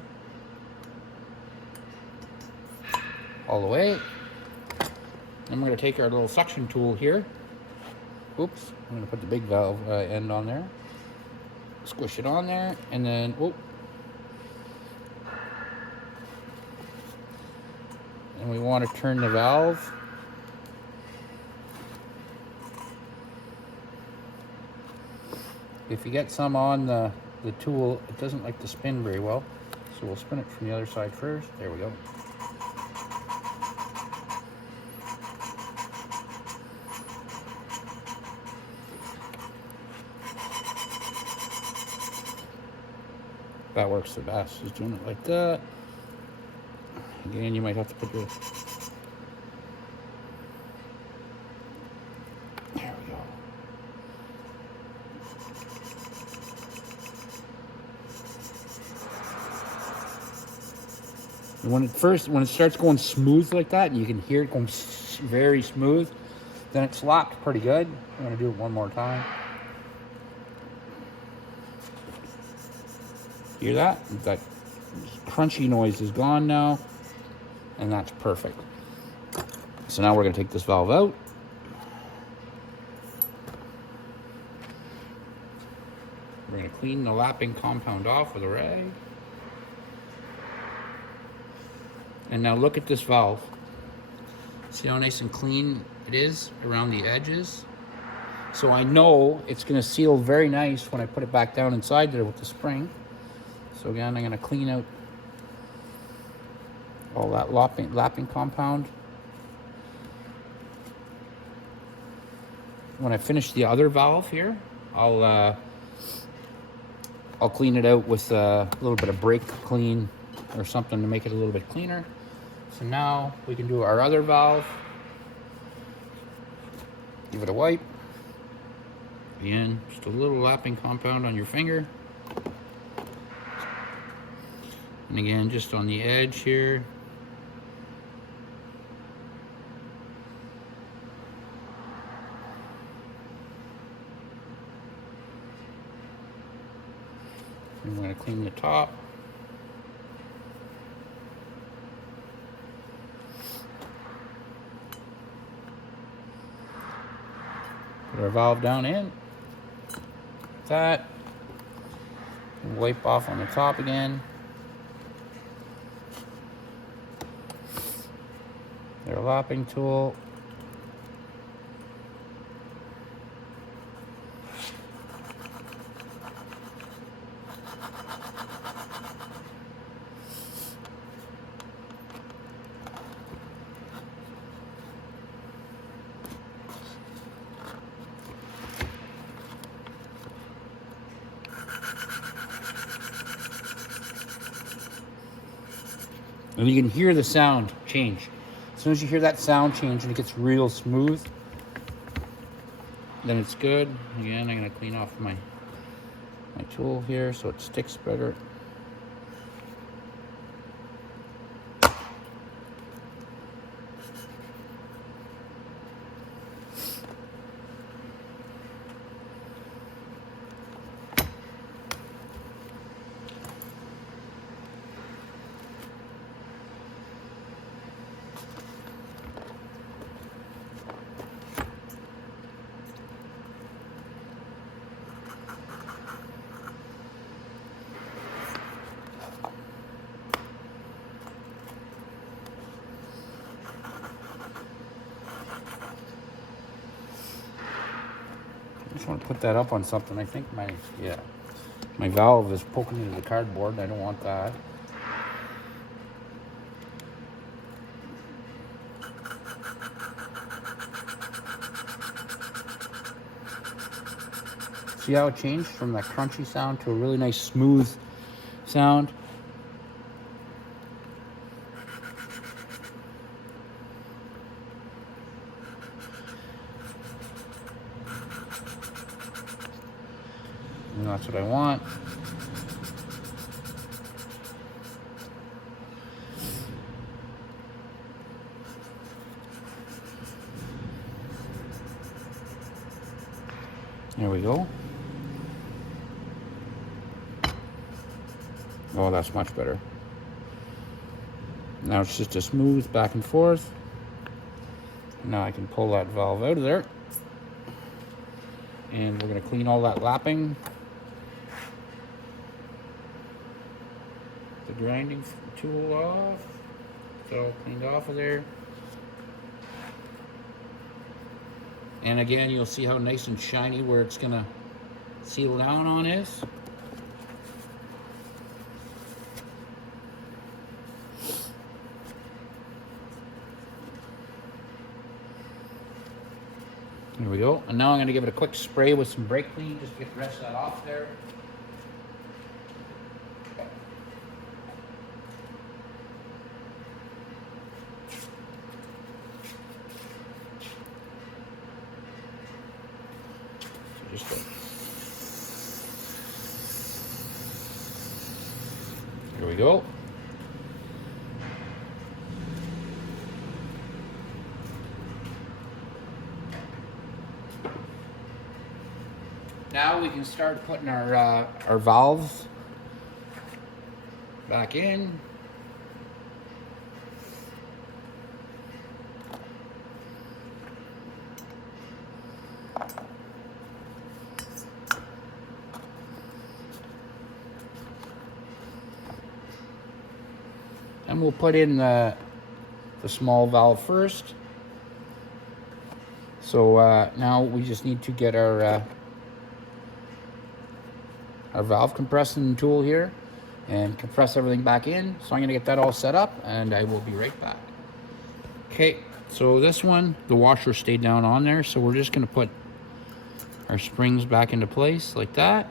All the way. And we're going to take our little suction tool here. Oops. I'm going to put the big valve end on there. Squish it on there. And then, oh. And we want to turn the valve. If you get some on the tool, it doesn't like to spin very well. So we'll spin it from the other side first. There we go. That works the best, just doing it like that. Again, you might have to put your... There we go. When it starts going smooth like that, and you can hear it going very smooth, then it's locked pretty good. I'm going to do it one more time. Hear that? That crunchy noise is gone now, and that's perfect. So now we're going to take this valve out. We're going to clean the lapping compound off with a rag. And now look at this valve. See how nice and clean it is around the edges? So I know it's going to seal very nice when I put it back down inside there with the spring. So again, I'm going to clean out all that lapping compound. When I finish the other valve here, I'll clean it out with a little bit of brake clean or something to make it a little bit cleaner. So now we can do our other valve. Give it a wipe. Again, just a little lapping compound on your finger. And again, just on the edge here. I'm going to clean the top. Put our valve down in. That. Wipe off on the top again. Their lapping tool. And you can hear the sound change. As soon as you hear that sound change and it gets real smooth, then it's good. Again, I'm going to clean off my tool here so it sticks better. I just want to put that up on something. I think my valve is poking into the cardboard and I don't want that. See how it changed from that crunchy sound to a really nice smooth sound? And that's what I want. There we go. Oh, that's much better. Now it's just a smooth back and forth. Now I can pull that valve out of there. And we're going to clean all that lapping. The grinding tool off. It's all cleaned off of there. And again, you'll see how nice and shiny where it's going to seal down on is. There we go. And now I'm going to give it a quick spray with some brake clean just to get the rest of that off there. There we go. Now we can start putting our valves back in. And we'll put in the small valve first. So now we just need to get our valve compressing tool here and compress everything back in. So I'm gonna get that all set up and I will be right back. Okay, so this one, the washer stayed down on there. So we're just gonna put our springs back into place like that.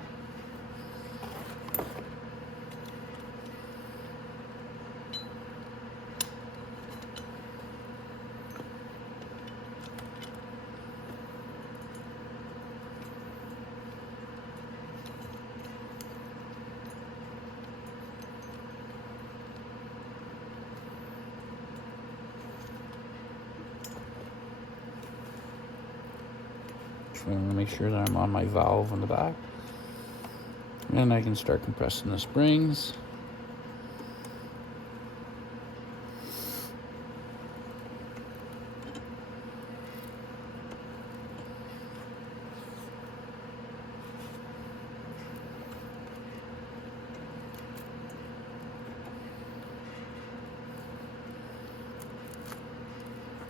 I'm gonna make sure that I'm on my valve on the back. And I can start compressing the springs.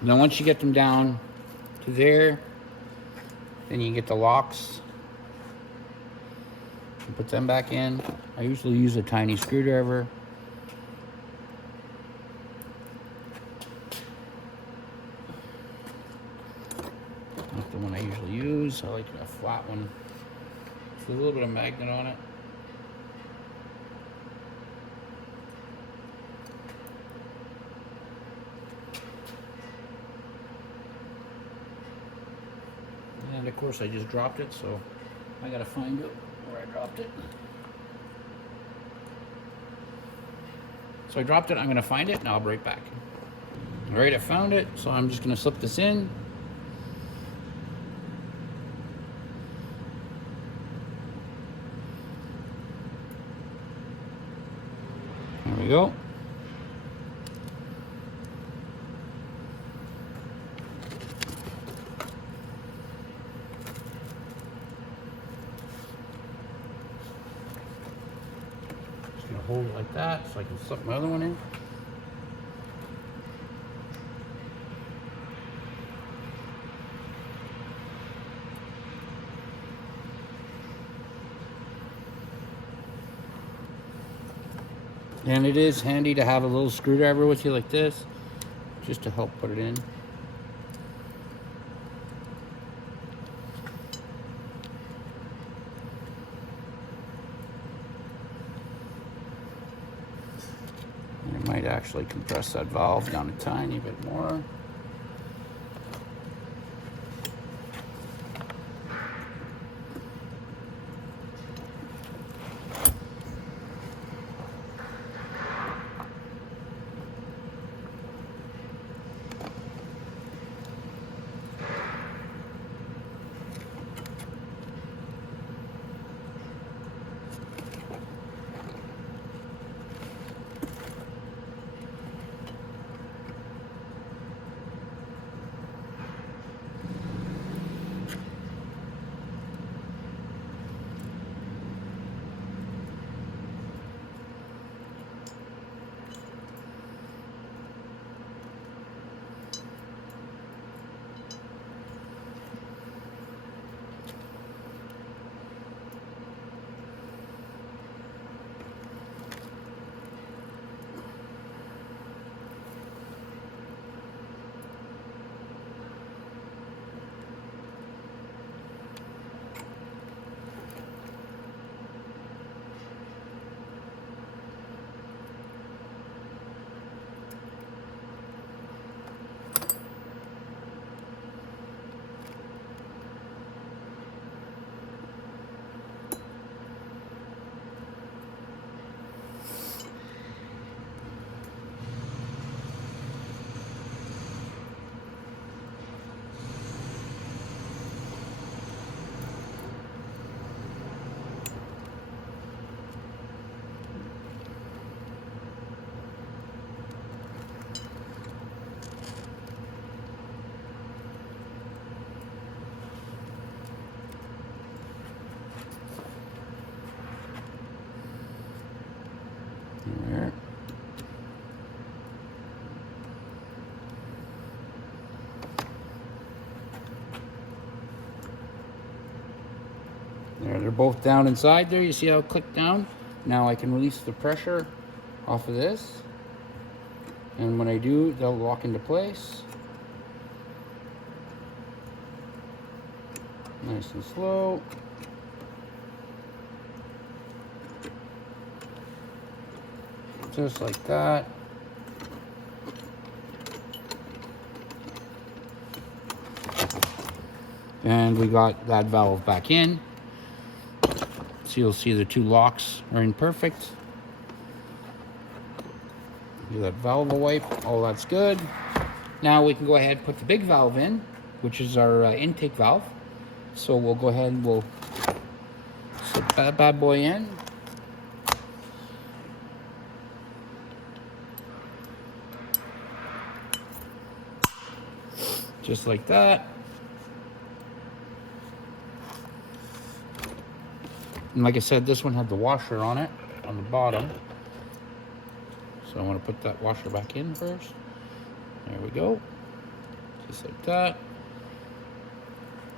Now once you get them down to there, then you get the locks and put them back in. I usually use a tiny screwdriver. That's the one I usually use. I like a flat one with a little bit of magnet on it. And of course I just dropped it, so I gotta find it where I dropped it. So I dropped it, I'm gonna find it and I'll be right back. All right, I found it, so I'm just gonna slip this in. There we go. Hold it like that so I can slip my other one in. And it is handy to have a little screwdriver with you like this, just to help put it in. Might actually compress that valve down a tiny bit more. There, they're both down inside there. You see how it clicked down? Now I can release the pressure off of this. And when I do, they'll lock into place. Nice and slow. Just like that. And we got that valve back in. So you'll see the two locks are in perfect. Do that valve wipe, all that's good. Now we can go ahead and put the big valve in, which is our intake valve. So we'll go ahead and we'll slip that bad boy in. Just like that. And like I said, this one had the washer on it, on the bottom. So I want to put that washer back in first. There we go. Just like that.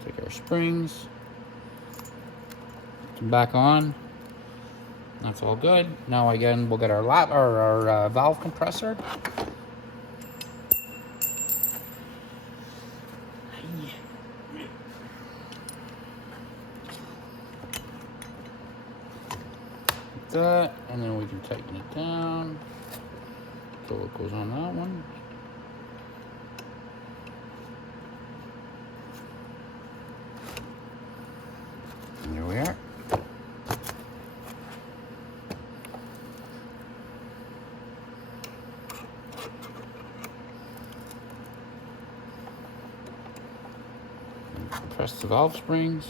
Take our springs. Put them back on. That's all good. Now again, we'll get our valve compressor. That, and then we can tighten it down so it goes on that one. And there we are. Press the valve springs.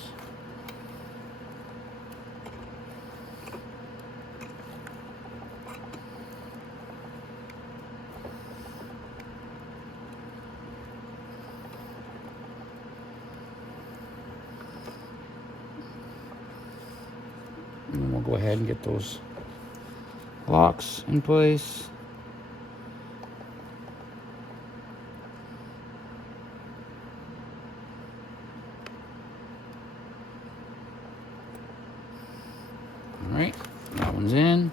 And then we'll go ahead and get those locks in place. All right, that one's in.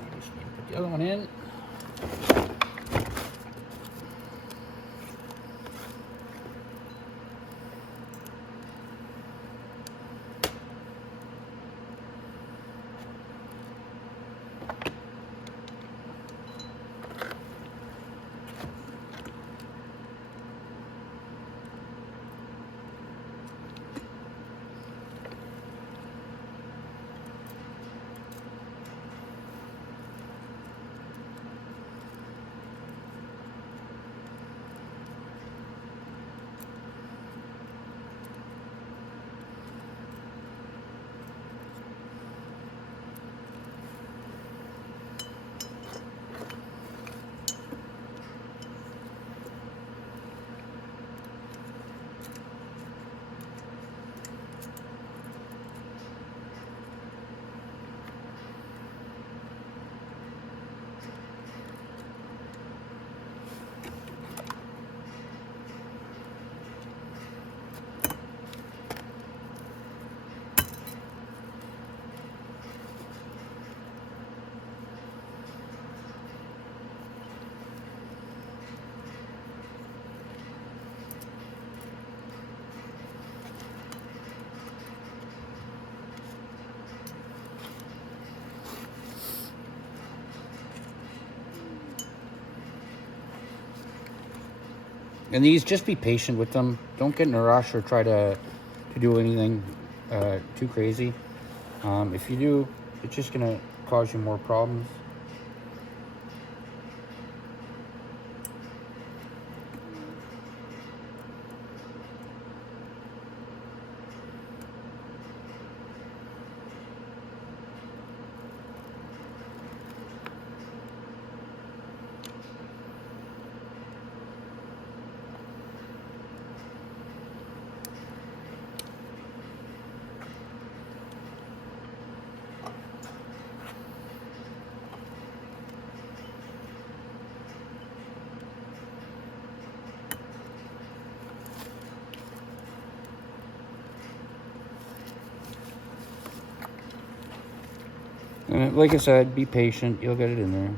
I just need to put the other one in. And these, just be patient with them. Don't get in a rush or try to do anything too crazy. If you do, it's just gonna cause you more problems. And like I said, be patient. You'll get it in there.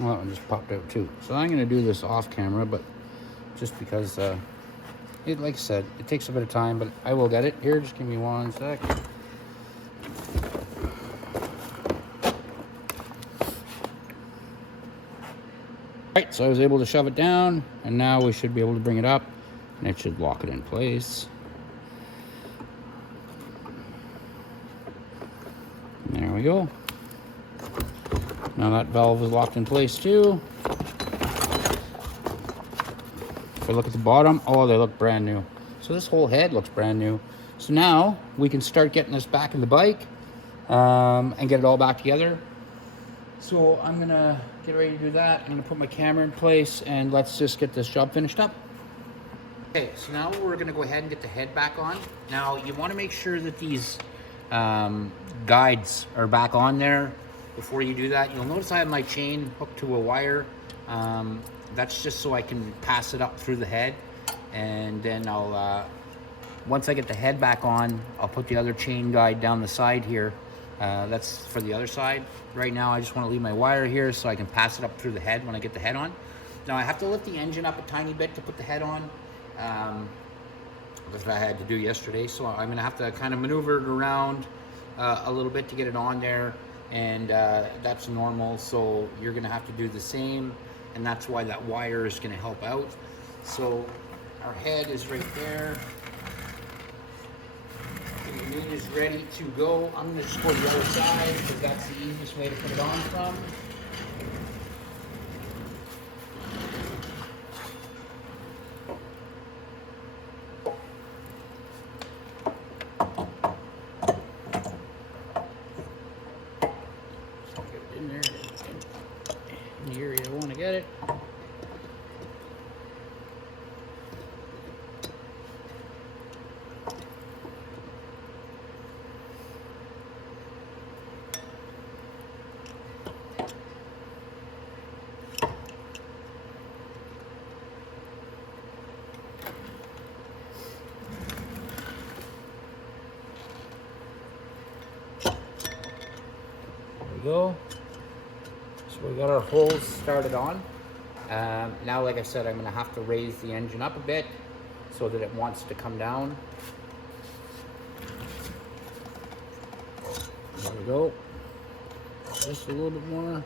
Well, it just popped out too. So I'm going to do this off camera, but just because, like I said, it takes a bit of time, but I will get it. Here, just give me 1 sec. Alright, so I was able to shove it down, and now we should be able to bring it up, and it should lock it in place. There we go. Now that valve is locked in place too. If I look at the bottom, oh, they look brand new. So this whole head looks brand new. So now we can start getting this back in the bike and get it all back together. So I'm gonna get ready to do that. I'm gonna put my camera in place and let's just get this job finished up. Okay, so now we're gonna go ahead and get the head back on. Now you wanna make sure that these guides are back on there. Before you do that, you'll notice I have my chain hooked to a wire. That's just so I can pass it up through the head. And then I'll, once I get the head back on, I'll put the other chain guide down the side here. That's for the other side. Right now, I just want to leave my wire here so I can pass it up through the head when I get the head on. Now I have to lift the engine up a tiny bit to put the head on. That's what I had to do yesterday. So I'm gonna have to kind of maneuver it around a little bit to get it on there. And that's normal, so you're gonna have to do the same, and that's why that wire is gonna help out. So our head is right there. The unit is ready to go. I'm gonna just go to the other side because that's the easiest way to put it on from. Get it. There we go. So we got our holes started on. Now, like I said, I'm going to have to raise the engine up a bit so that it wants to come down. There we go. Just a little bit more.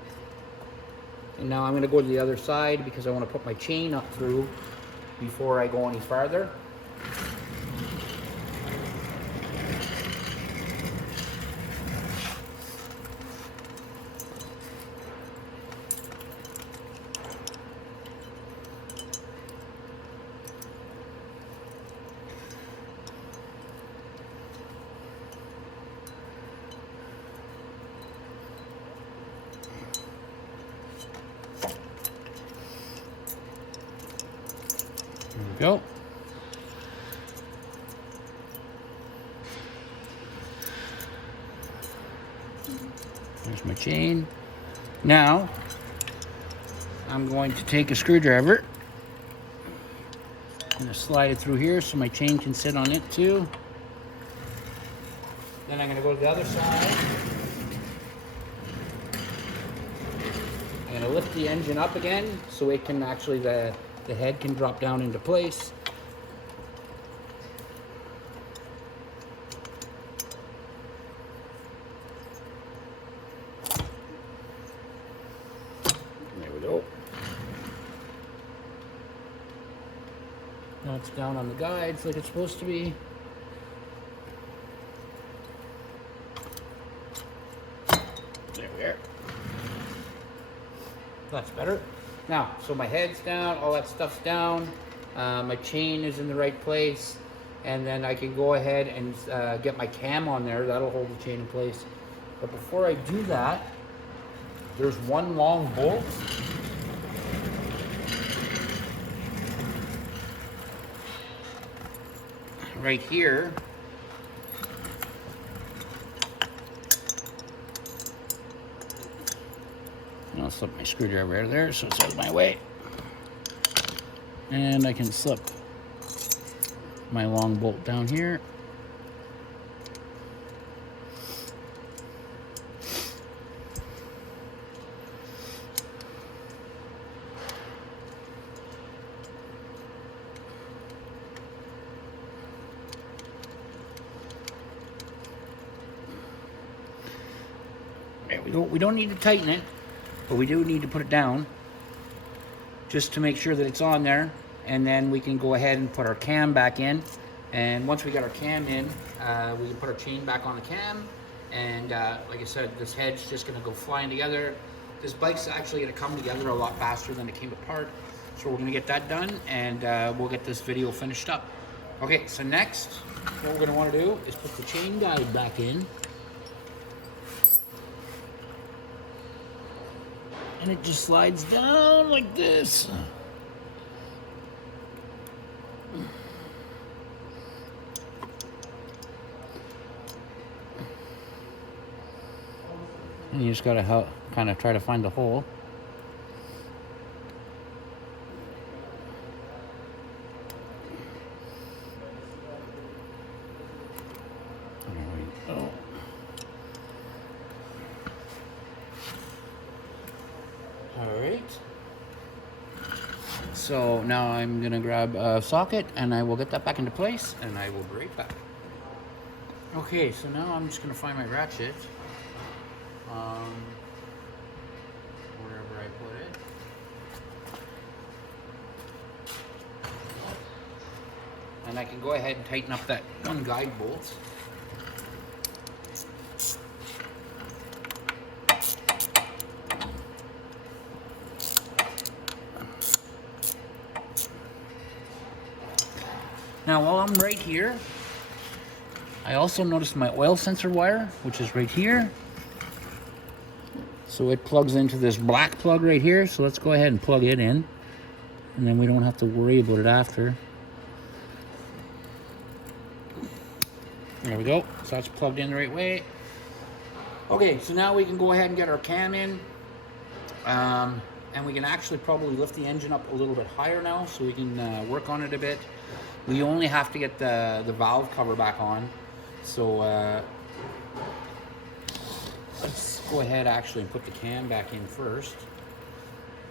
And now I'm going to go to the other side because I want to put my chain up through before I go any farther. we go. There's my chain. Now, I'm going to take a screwdriver. I'm going to slide it through here so my chain can sit on it too. Then I'm going to go to the other side. I'm going to lift the engine up again so it can actually, the head can drop down into place. There we go. Now it's down on the guides like it's supposed to be. There we are. That's better. Now, so my head's down, all that stuff's down, my chain is in the right place, and then I can go ahead and get my cam on there. That'll hold the chain in place. But before I do that, there's one long bolt. Right here. I'll slip my screwdriver out of there so it's out of my way. And I can slip my long bolt down here. There we go. We don't need to tighten it, but we do need to put it down just to make sure that it's on there, and then we can go ahead and put our cam back in. And once we got our cam in, we can put our chain back on the cam, and like I said, this head's just going to go flying together. This bike's actually going to come together a lot faster than it came apart, so we're going to get that done, and we'll get this video finished up. Okay, so next what we're going to want to do is put the chain guide back in. And it just slides down like this. And you just gotta kind of try to find the hole. There we go. Alright, so now I'm going to grab a socket and I will get that back into place and I will be right back. Okay, so now I'm just going to find my ratchet, wherever I put it. And I can go ahead and tighten up that one guide bolt. Now, while I'm right here, I also noticed my oil sensor wire, which is right here. So it plugs into this black plug right here. So let's go ahead and plug it in, and then we don't have to worry about it after. There we go. So that's plugged in the right way. Okay, so now we can go ahead and get our cam in. And we can actually probably lift the engine up a little bit higher now, so we can work on it a bit. We only have to get the valve cover back on. So let's go ahead actually and put the cam back in first.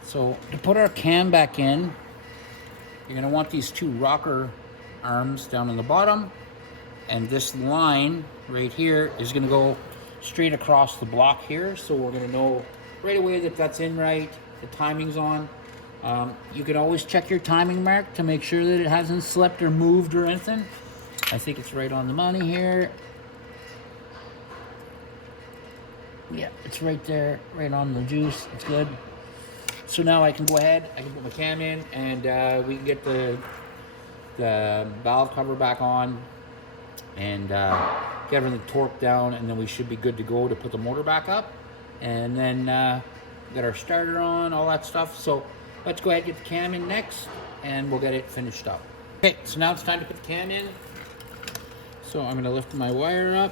So to put our cam back in, you're gonna want these two rocker arms down on the bottom, and this line right here is gonna go straight across the block here. So we're gonna know right away that that's in right, the timing's on. You can always check your timing mark to make sure that it hasn't slipped or moved or anything. I think it's right on the money here. Yeah, it's right there, right on the juice. It's good. So now I can go ahead, I can put my cam in, and we can get the valve cover back on and get everything torqued down, and then we should be good to go to put the motor back up, and then get our starter on, all that stuff. So let's go ahead and get the cam in next, and we'll get it finished up. Okay, so now it's time to put the cam in. So I'm gonna lift my wire up.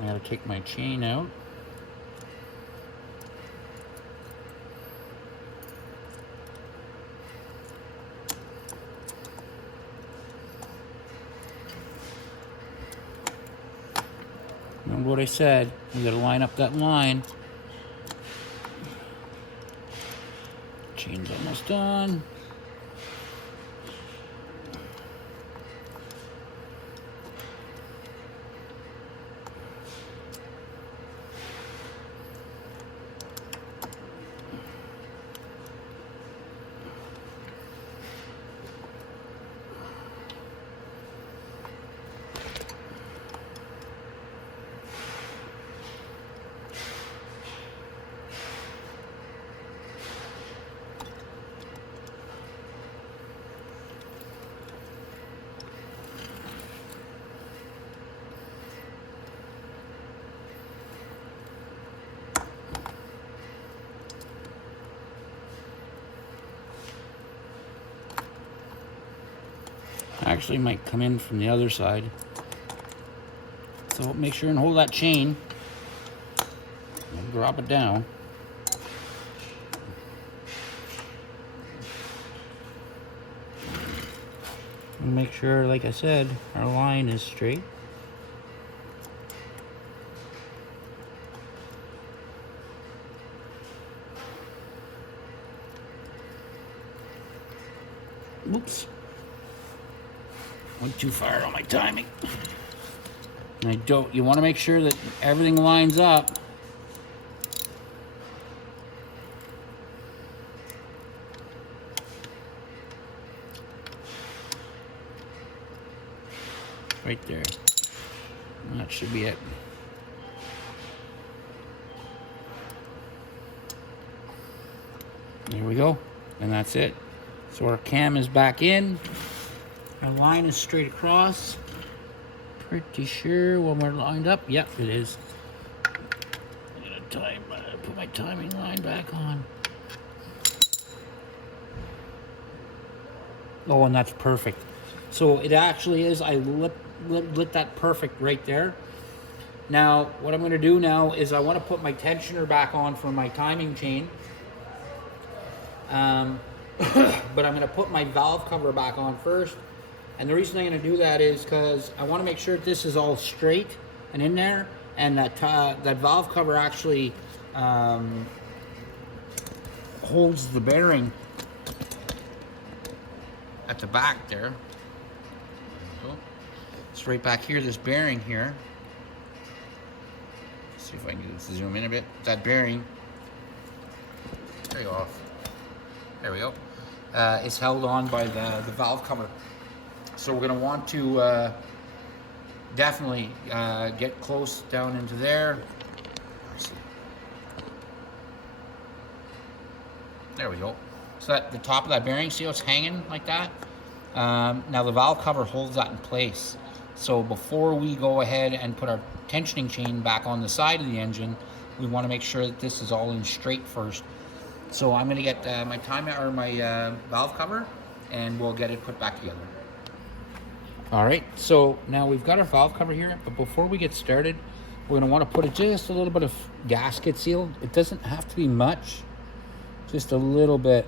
I gotta take my chain out. Remember what I said, we gotta line up that line. Chain's almost done. Actually might come in from the other side. So make sure and hold that chain and drop it down. And make sure, like I said, our line is straight. Oops. Went too far on my timing. You want to make sure that everything lines up. Right there. That should be it. There we go. And that's it. So our cam is back in. Our line is straight across. Pretty sure when we're lined up. Yep, it is. I'm gonna put my timing line back on. Oh, and that's perfect. So it actually is. I lit that perfect right there. Now, what I'm gonna do now is I want to put my tensioner back on for my timing chain. But I'm gonna put my valve cover back on first. And the reason I'm going to do that is because I want to make sure that this is all straight and in there, and that that valve cover actually holds the bearing at the back there. It's right back here, this bearing here. Let's see if I can zoom in a bit. That bearing, there you go. There we go. It's held on by the valve cover. So we're going to want to definitely get close down into there. There we go. So that the top of that bearing, see how it's hanging like that? Now the valve cover holds that in place. So before we go ahead and put our tensioning chain back on the side of the engine, we want to make sure that this is all in straight first. So I'm going to get my valve cover, and we'll get it put back together. All right, so now we've got our valve cover here, but before we get started, we're gonna wanna put just a little bit of gasket seal. It doesn't have to be much, just a little bit.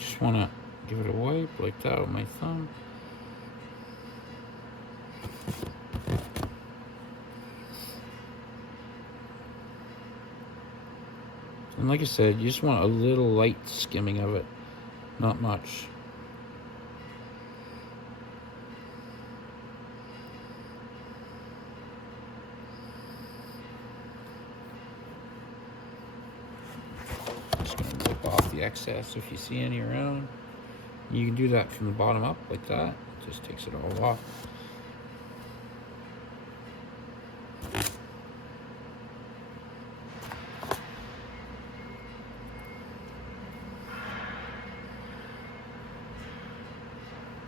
just want to give it a wipe like that with my thumb. And like I said, you just want a little light skimming of it, not much. Just gonna wipe off the excess if you see any around. You can do that from the bottom up like that. It just takes it all off.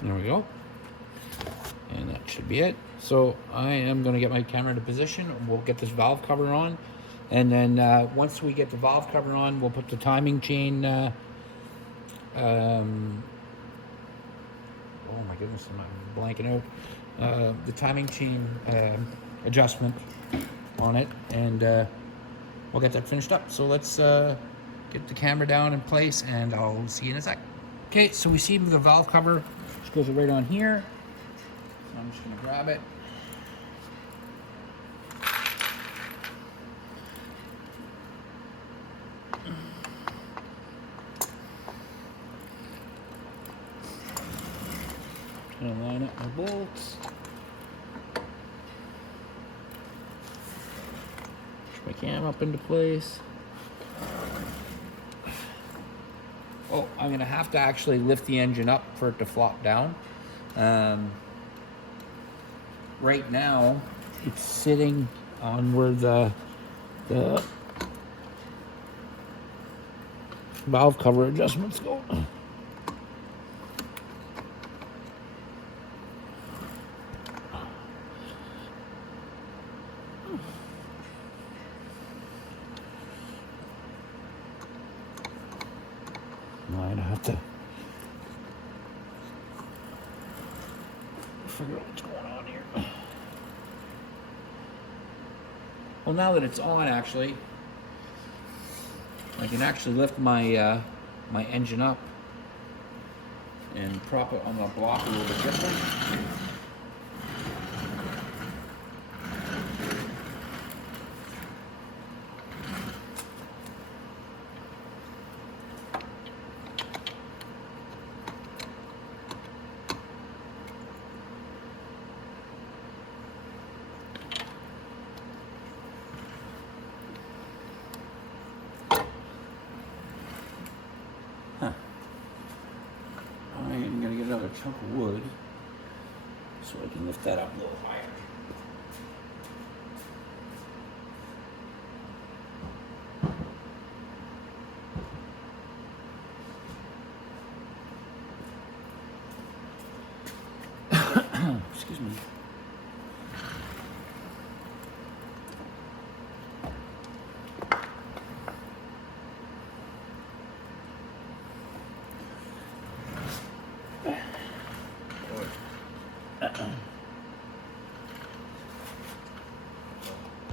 There we go. And that should be it. So I am going to get my camera into position. We'll get this valve cover on. And then once we get the valve cover on, we'll put the timing chain. Oh my goodness, I'm blanking out. The timing chain adjustment on it. And we'll get that finished up. So let's get the camera down in place and I'll see you in a sec. Okay, so we see the valve cover. Just goes right on here. So I'm just gonna grab it. Gonna line up my bolts. Push my cam up into place. Oh, I'm gonna have to actually lift the engine up for it to flop down. Right now, it's sitting on where the valve cover adjustments go. I'd have to figure out what's going on here. Well, now that it's on, actually, I can actually lift my my engine up and prop it on the block a little bit different. I'm gonna get another chunk of wood so I can lift that up a little higher. Excuse me.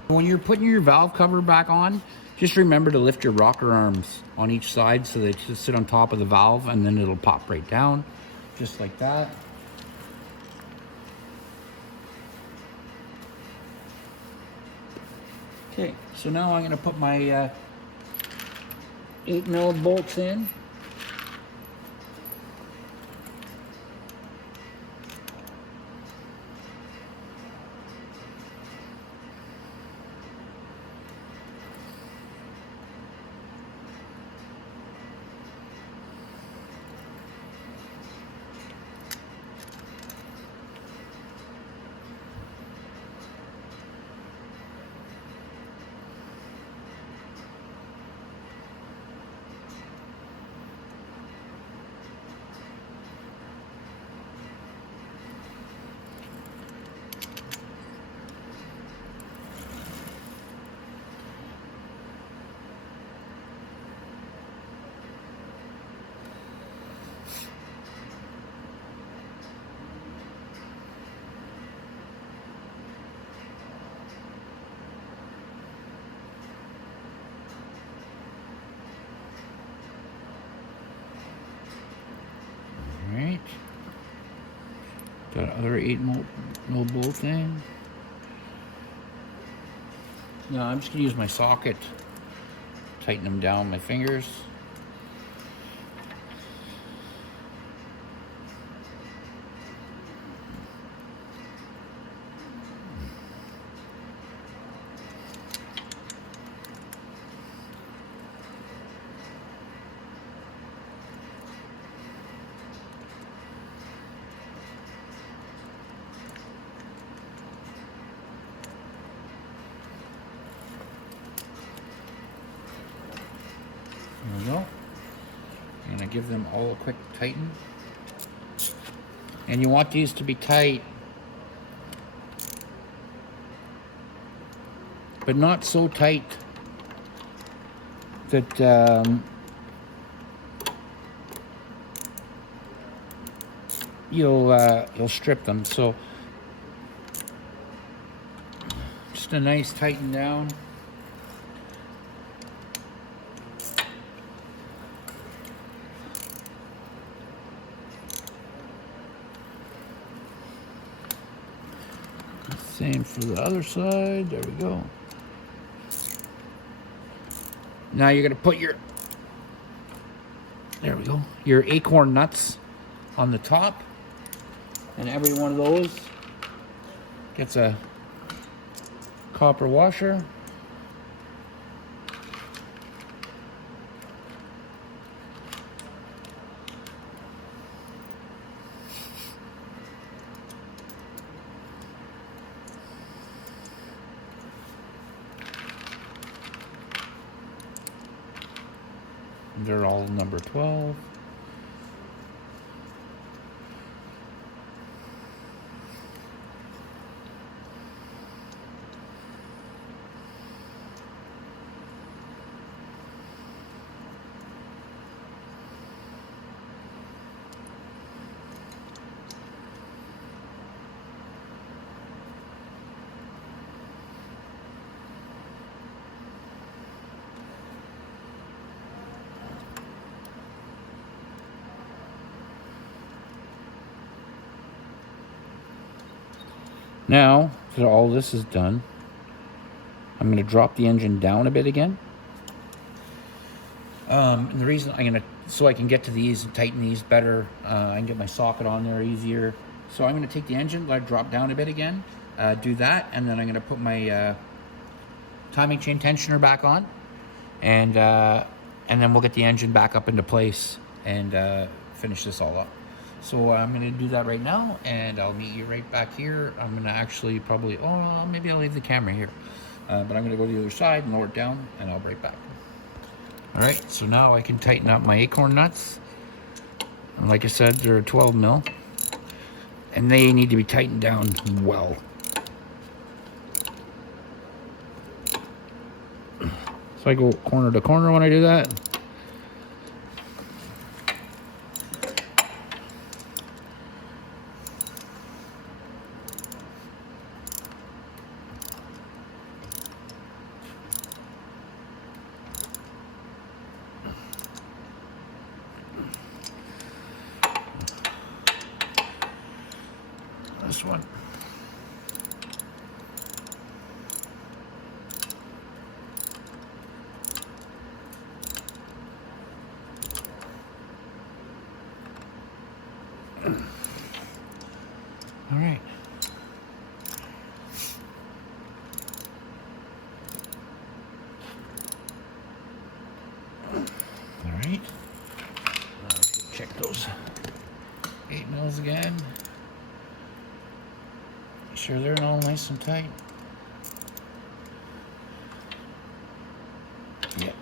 When you're putting your valve cover back on, just remember to lift your rocker arms on each side so they just sit on top of the valve, and then it'll pop right down, just like that. Okay, so now I'm going to put my 8mm bolts in. other 8 mil bolt thing. Now I'm just gonna use my socket, tighten them down with my fingers. There we go. I'm gonna give them all a quick tighten. And you want these to be tight, but not so tight that you'll strip them. So just a nice tighten down. Same for the other side. There we go. Now you're gonna put your, there we go, your acorn nuts on the top, and every one of those gets a copper washer. They're all number 12. Now that all this is done, I'm going to drop the engine down a bit again. And the reason so I can get to these and tighten these better, I can get my socket on there easier. So I'm going to take the engine, let it drop down a bit again, do that, and then I'm going to put my timing chain tensioner back on, and then we'll get the engine back up into place and finish this all up. So I'm going to do that right now, and I'll meet you right back here. I'm going to actually probably, maybe I'll leave the camera here. But I'm going to go to the other side and lower it down, and I'll be right back. All right, so now I can tighten up my acorn nuts. And like I said, they're 12 mil, and they need to be tightened down well. So I go corner to corner when I do that. This one. All right. All right. Let's check those 8 mils again. Sure they're all nice and tight. Yep.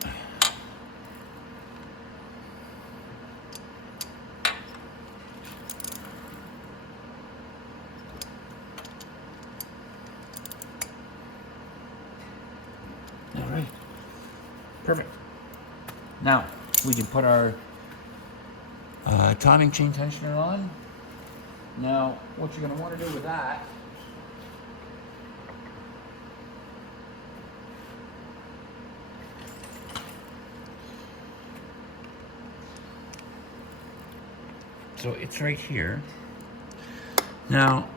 All right. Perfect. Now we can put our timing chain tensioner on. Now what you're going to want to do with that so it's right here. Now,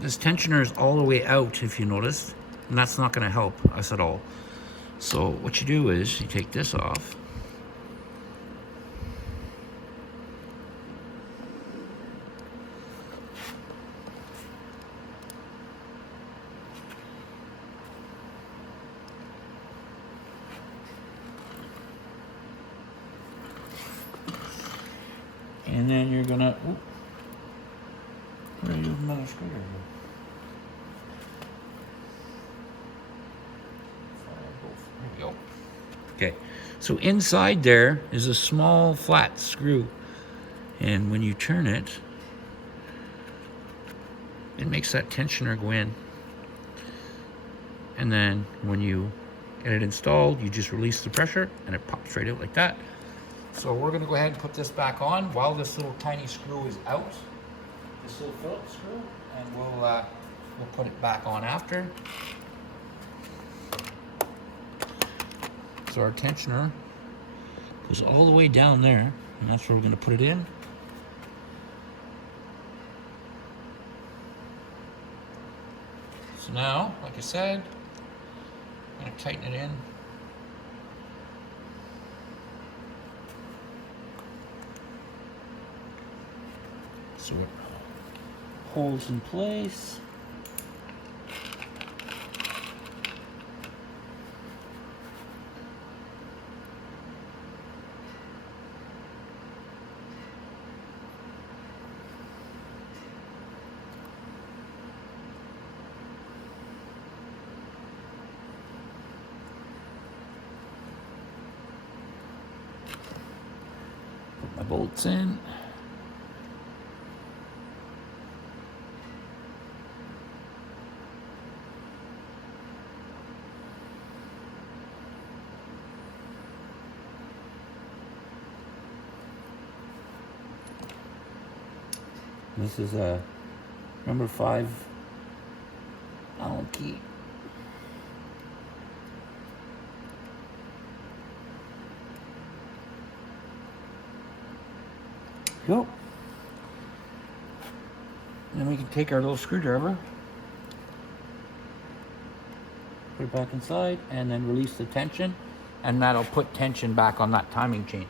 this tensioner is all the way out, if you noticed, and that's not going to help us at all. So what you do is you take this off. And then you're gonna, where are you using another screwdriver? There we go. Okay, so inside there is a small flat screw, and when you turn it, it makes that tensioner go in. And then when you get it installed, you just release the pressure and it pops right out like that. So we're gonna go ahead and put this back on while this little tiny screw is out, this little Phillips screw, and we'll put it back on after. So our tensioner goes all the way down there, and that's where we're gonna put it in. So now, like I said, I'm gonna tighten it in. So it holds in place. Put my bolts in. This is a number 5 Allen key. Go. Then we can take our little screwdriver, put it back inside, and then release the tension, and that'll put tension back on that timing chain.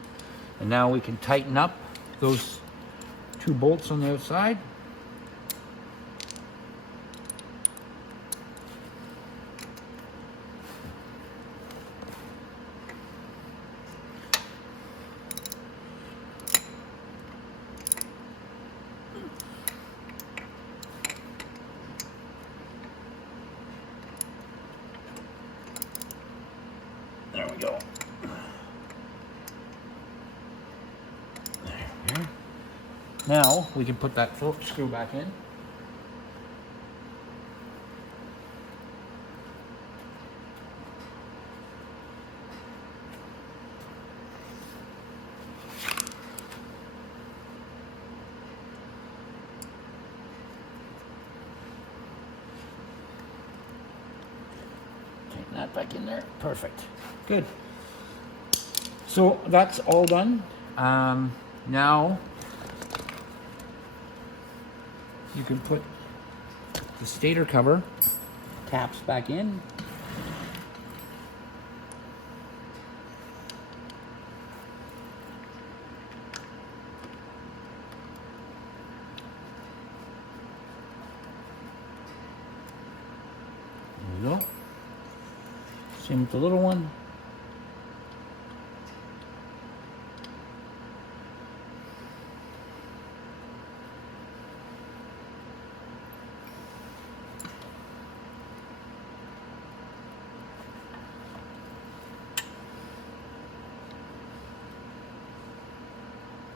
And now we can tighten up those 2 bolts on the outside. There we go. There. Now we can put that Phillips screw back in. Tighten that back in there. Perfect. Good. So that's all done. Now you can put the stator cover caps back in. There we go. Same with the little one.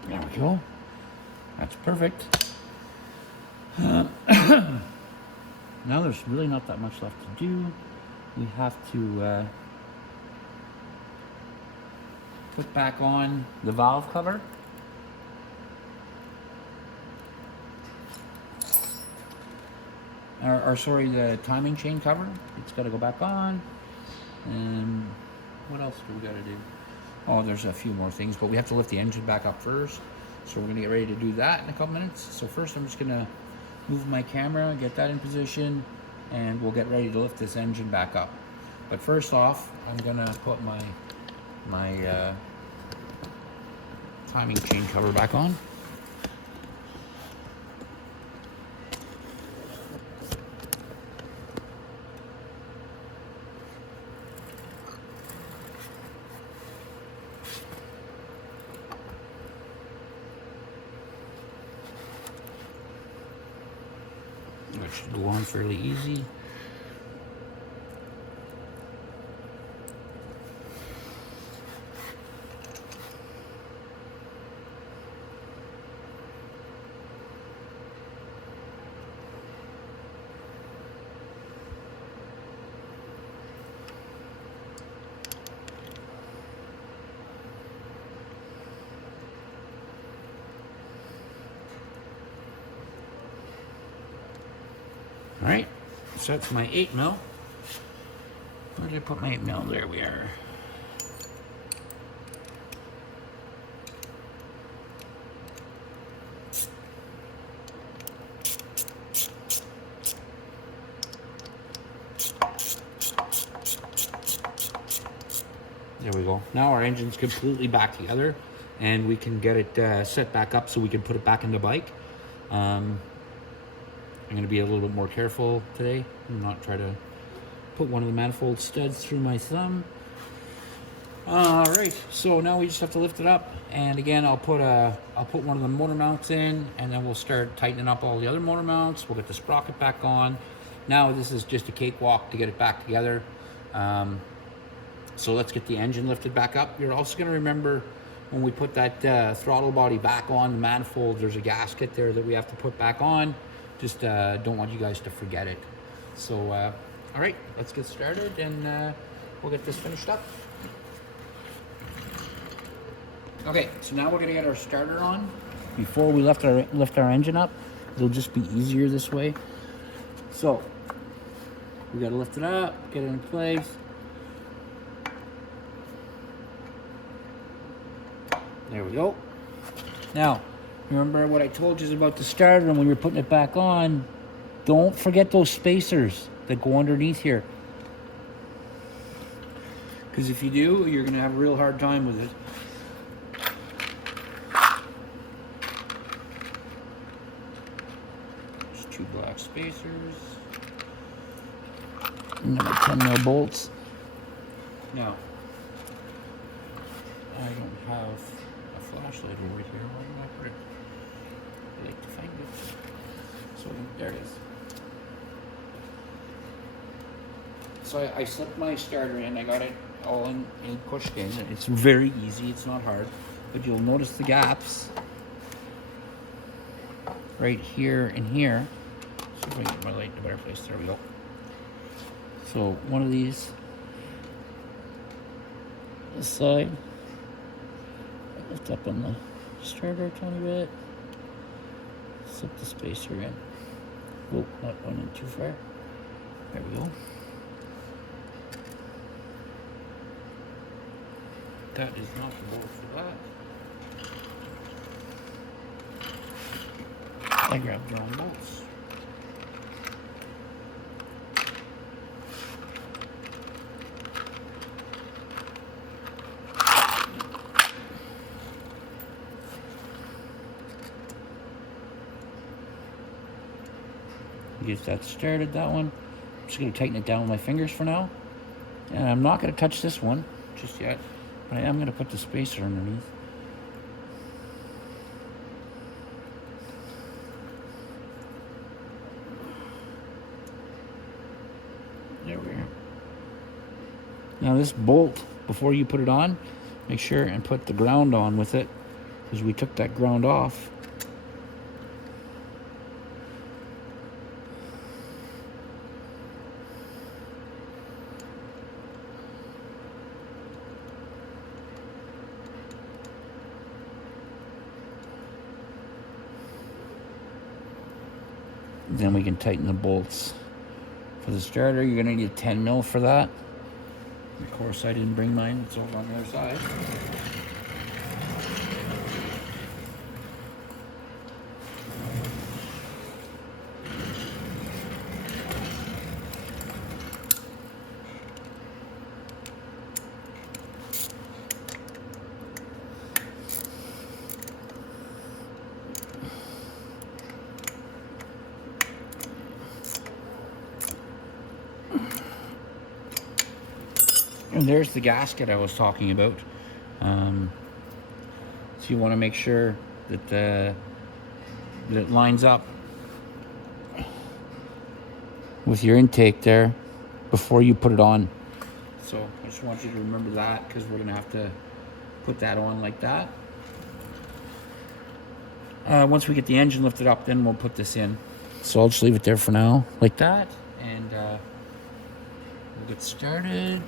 There we go. That's perfect. Now there's really not that much left to do. We have to put back on the valve cover. Or sorry, the timing chain cover. It's got to go back on. And what else do we got to do? Oh, there's a few more things, but we have to lift the engine back up first. So we're gonna get ready to do that in a couple minutes. So first I'm just gonna move my camera, get that in position, and we'll get ready to lift this engine back up. But first off, I'm gonna put my timing chain cover back on. That should go on fairly easy. All right, so that's my 8mm. Where did I put my 8mm? There we are. There we go. Now our engine's completely back together, and we can get it set back up so we can put it back in the bike. I'm going to be a little bit more careful today and not try to put one of the manifold studs through my thumb. All right, so now we just have to lift it up, and again, I'll put one of the motor mounts in, and then we'll start tightening up all the other motor mounts. We'll get the sprocket back on. Now this is just a cakewalk to get it back together. So let's get the engine lifted back up. You're also going to remember when we put that throttle body back on the manifold, there's a gasket there that we have to put back on. Just don't want you guys to forget it. So, all right, let's get started, and we'll get this finished up. Okay, so now we're gonna get our starter on. Before we lift our engine up, it'll just be easier this way. So, we gotta lift it up, get it in place. There we go. Now, remember what I told you about the starter, and when you're putting it back on, don't forget those spacers that go underneath here. Because if you do, you're gonna have a real hard time with it. There's 2 black spacers. Another 10mm bolts. Now, I don't have a flashlight over here. Why did I put it? I like to find it. So there it is. So I slipped my starter in. I got it all in pushed in. It's very easy. It's not hard. But you'll notice the gaps right here and here. See if I can get my light in a better place. There we go. So one of these, this side. Lift up on the starter a tiny bit. Slip the spacer in. Oh, not going in too far. There we go. That is not the bolt for that. I grabbed the wrong bolts. Get that started, that one. I'm just going to tighten it down with my fingers for now. And I'm not going to touch this one just yet, but I am going to put the spacer underneath. There we are. Now this bolt, before you put it on, make sure and put the ground on with it, because we took that ground off. Then we can tighten the bolts. For the starter, you're going to need a 10mm for that. Of course, I didn't bring mine. It's over on the other side. And there's the gasket I was talking about. So you want to make sure that that it lines up with your intake there before you put it on. So I just want you to remember that, because we're going to have to put that on like that. Once we get the engine lifted up, then we'll put this in. So I'll just leave it there for now, like that, and we'll get started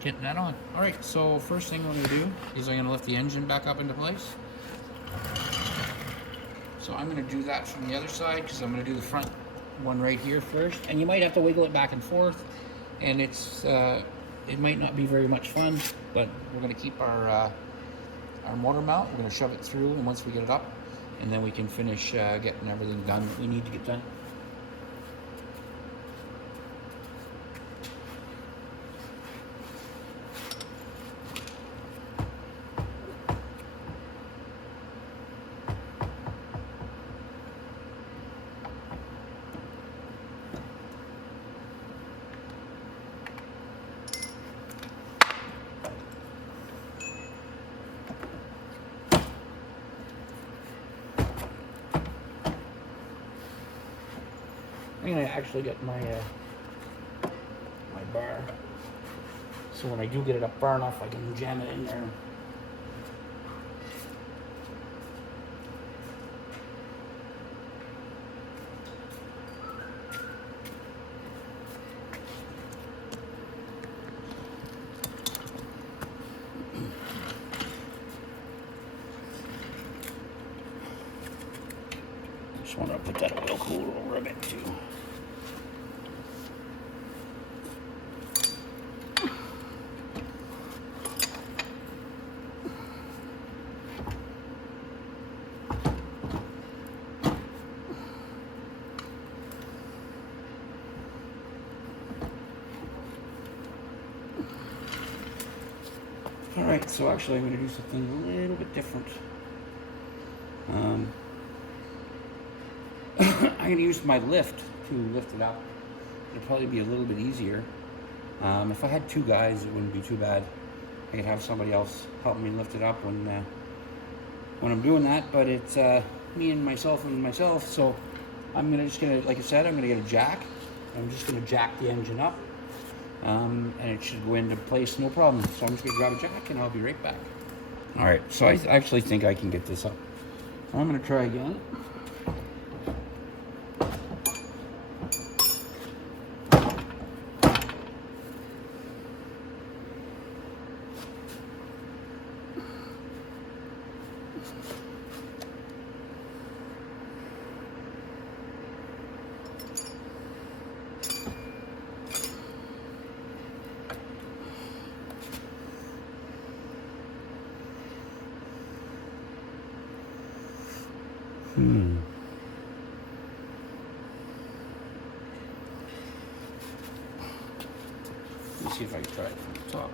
getting that on. All right, so first thing I'm going to do is I'm going to lift the engine back up into place. So I'm going to do that from the other side, because I'm going to do the front one right here first. And you might have to wiggle it back and forth, and it might not be very much fun, but we're going to keep our motor mount. We're going to shove it through, and once we get it up, and then we can finish getting everything done that we need to get done. I'm gonna actually get my my bar, so when I do get it up far enough, I can jam it in there. Just want to put that oil cooler over a bit too. Alright, so actually I'm going to do something a little bit different. I'm going to use my lift to lift it up. It'll probably be a little bit easier. If I had two guys, it wouldn't be too bad. I could have somebody else help me lift it up when I'm doing that, but it's me and myself, so I'm just gonna, like I said, I'm gonna get a jack. I'm just gonna jack the engine up, and it should go into place no problem. So I'm just gonna grab a jack and I'll be right back. All right, so I actually think I can get this up. I'm gonna try again. Let's see if I can try it from the top.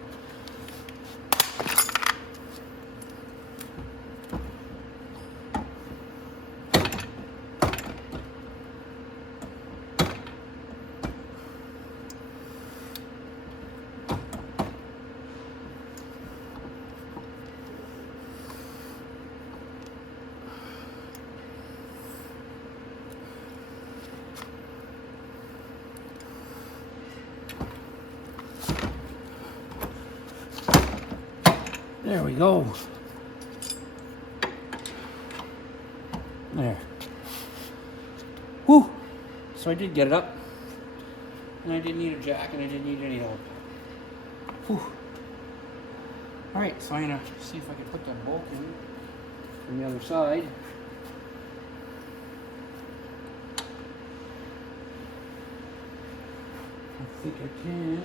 There we go. There. Whew. So I did get it up. And I didn't need a jack and I didn't need any help. Whew. Alright, so I'm gonna see if I can put that bolt in from the other side. I think I can.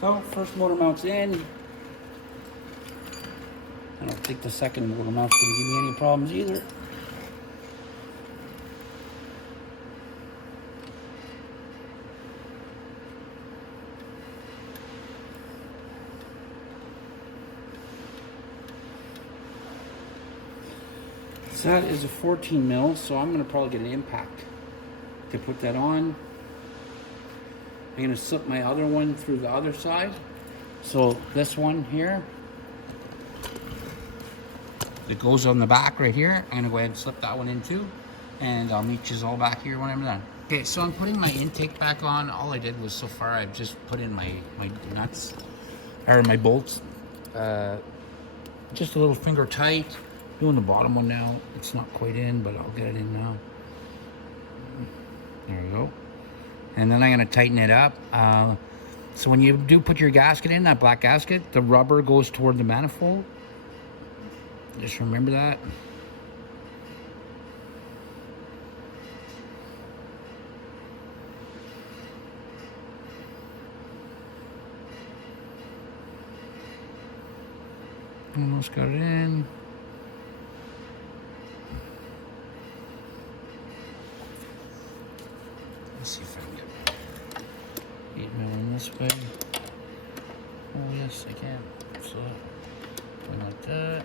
So first motor mount's in. I don't think the second motor mount's going to give me any problems either. So that is a 14 mil, so I'm going to probably get an impact to put that on. I'm going to slip my other one through the other side. So this one here, it goes on the back right here. I'm going to go ahead and slip that one in too. And I'll meet you all back here when I'm done. Okay, so I'm putting my intake back on. All I did was so far I've just put in my nuts, or my bolts. Just a little finger tight. Doing the bottom one now. It's not quite in, but I'll get it in now. There we go. And then I'm going to tighten it up. So when you do put your gasket in, that black gasket, the rubber goes toward the manifold. Just remember that. Almost got it in. Let's see if I can get 8 mil in this way. Oh yes, I can. So, going like that.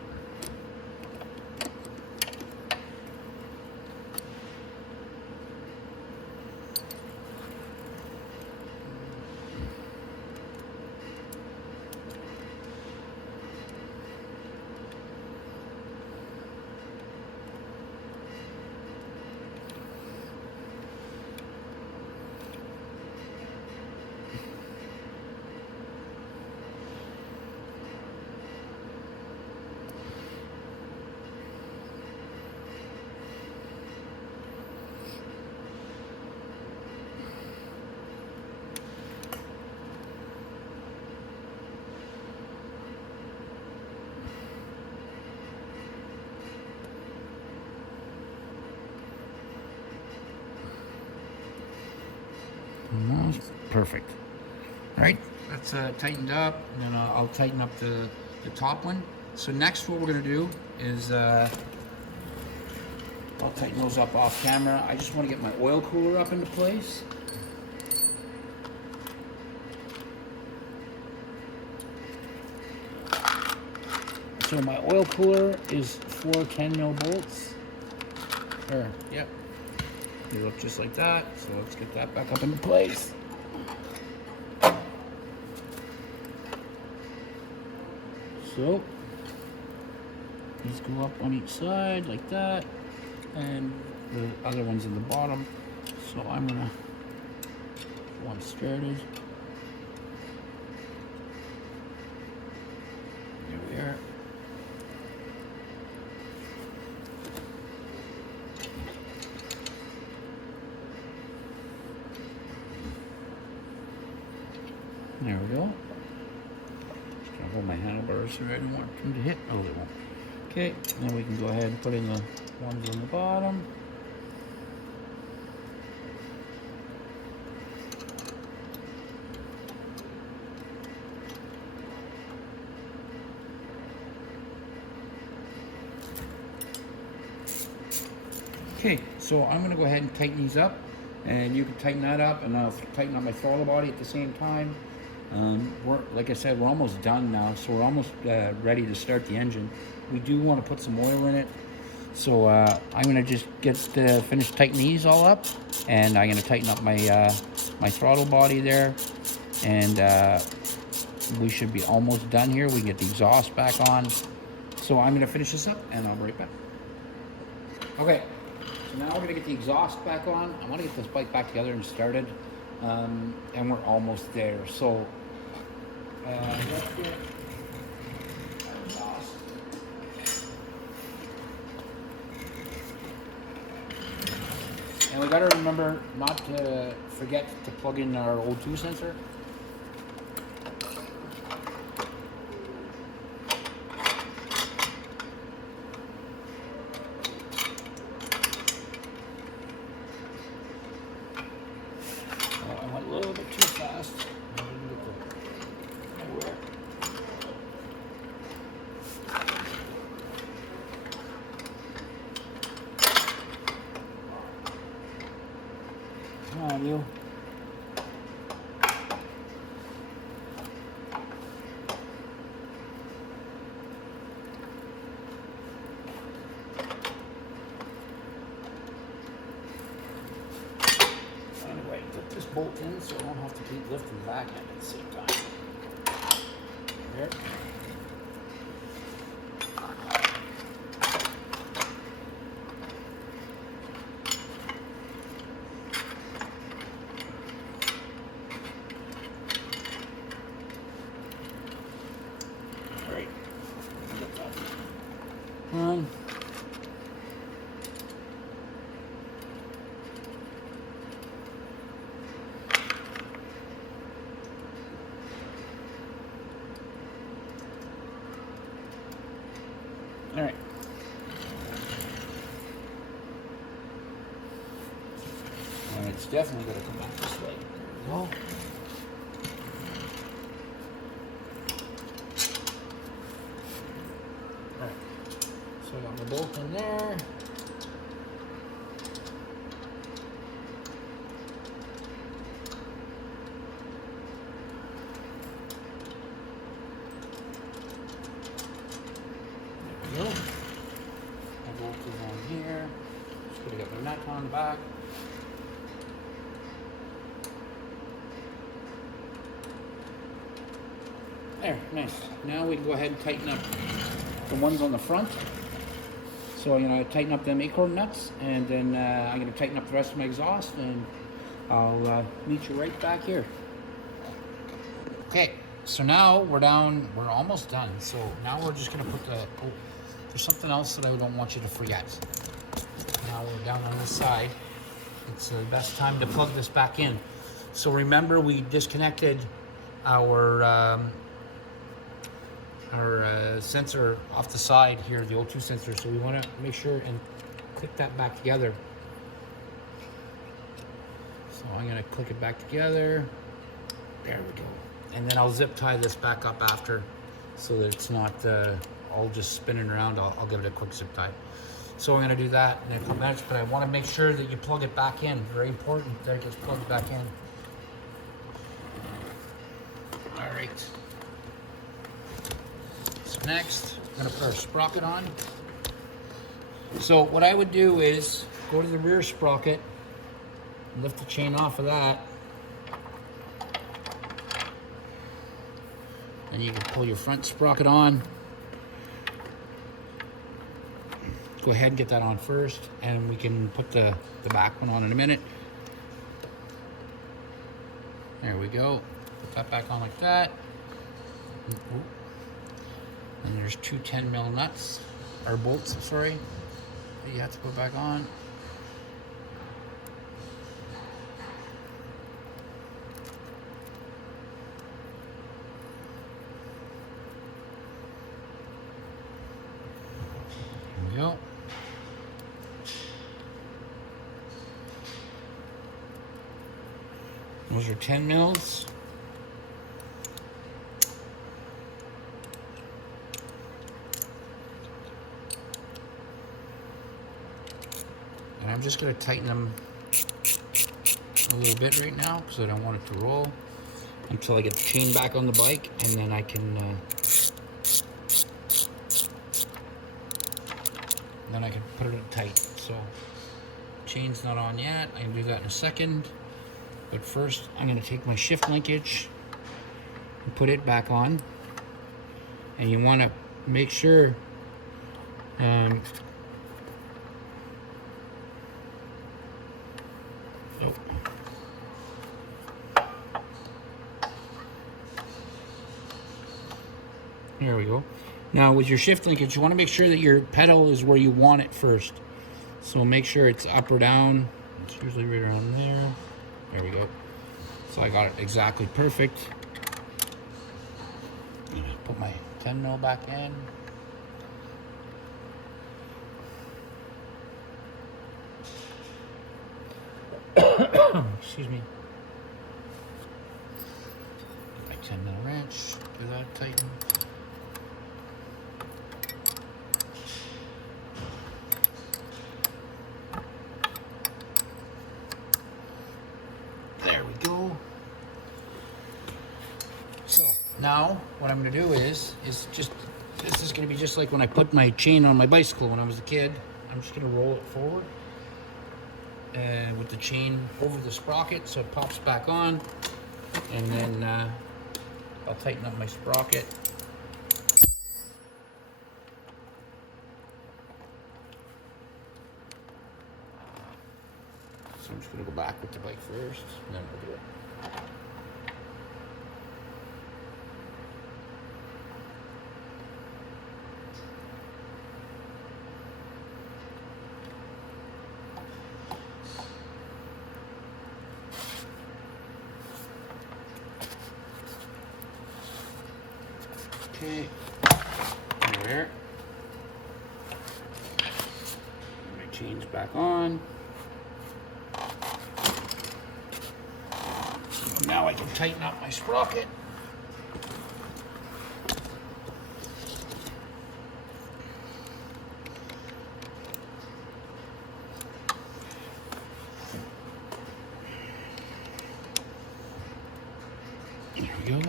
Almost perfect. All right, that's tightened up, and then I'll tighten up the top one. So next what we're gonna do is I'll tighten those up off camera. I just want to get my oil cooler up into place. So my oil cooler is 4 10 mil bolts. Yep. They look just like that. So let's get that back up into place. So these go up on each side like that, and the other one's in the bottom. So I'm gonna get one started. There we are. There we go. Just gonna hold my handlebars so I don't want them to hit. Oh, they won't. Okay, then we can go ahead and put in the ones on the bottom. Okay, so I'm gonna go ahead and tighten these up, and you can tighten that up, and I'll tighten up my throttle body at the same time. Like I said, we're almost done now, so we're almost ready to start the engine. We do want to put some oil in it, so I'm gonna just finish tightening these all up, and I'm gonna tighten up my my throttle body there, and we should be almost done here. We can get the exhaust back on. So I'm gonna finish this up, and I'll be right back. Okay. So now we're going to get the exhaust back on. I want to get this bike back together and started, and we're almost there. So let's get our exhaust. And we got to remember not to forget to plug in our O2 sensor. I went a little bit too fast. I didn't get so I won't have to keep lifting the back end at the same time. There. All right. Get that on. All right. And it's definitely going to come back this way. There we go. All right. So I got my bolt in there. There we go. My bolt is on here. Just gonna get my nut on the back. There, nice. Now we can go ahead and tighten up the ones on the front. So I'm gonna tighten up them acorn nuts, and then I'm gonna tighten up the rest of my exhaust, and I'll meet you right back here. Okay, so now we're almost done. So now we're just gonna put there's something else that I don't want you to forget. Now we're down on this side. It's the best time to plug this back in. So remember, we disconnected our sensor off the side here, the O2 sensor. So we want to make sure and click that back together. So I'm going to click it back together. There we go. And then I'll zip tie this back up after, so that it's not all just spinning around. I'll give it a quick zip tie. So I'm going to do that in a couple minutes, but I want to make sure that you plug it back in. Very important that it gets plugged back in. All right. So next, I'm going to put our sprocket on. So what I would do is go to the rear sprocket, lift the chain off of that, and you can pull your front sprocket on. Go ahead and get that on first, and we can put the back one on in a minute. There we go. Put that back on like that. And there's two 10 mil nuts, or bolts, sorry, that you have to put back on. There we go. Those are 10 mils. And I'm just going to tighten them a little bit right now because I don't want it to roll until I get the chain back on the bike, and then I can put it tight. So chain's not on yet. I can do that in a second. But first, I'm going to take my shift linkage and put it back on. And you want to make sure there we go. Now with your shift linkage, you want to make sure that your pedal is where you want it first. So make sure it's up or down. It's usually right around there. There we go. So I got it exactly perfect. Put my 10 mil back in. Excuse me. My 10 mil wrench. Give that a tighten. There we go. So now what I'm going to do is just, this is going to be just like when I put my chain on my bicycle when I was a kid. I'm just going to roll it forward. with the chain over the sprocket so it pops back on, and then I'll tighten up my sprocket. So I'm just going to go back with the bike first, and then we'll do it. Okay, there. My chain's back on. Now I can tighten up my sprocket. There we go.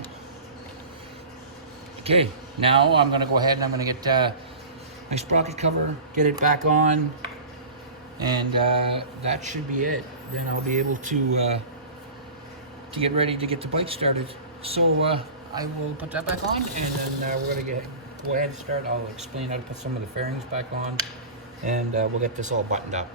Okay, now I'm gonna go ahead and I'm gonna get my sprocket cover, get it back on, and that should be it. Then I'll be able to get ready to get the bike started. So I will put that back on, and then we're gonna go ahead and start. I'll explain how to put some of the fairings back on, and we'll get this all buttoned up.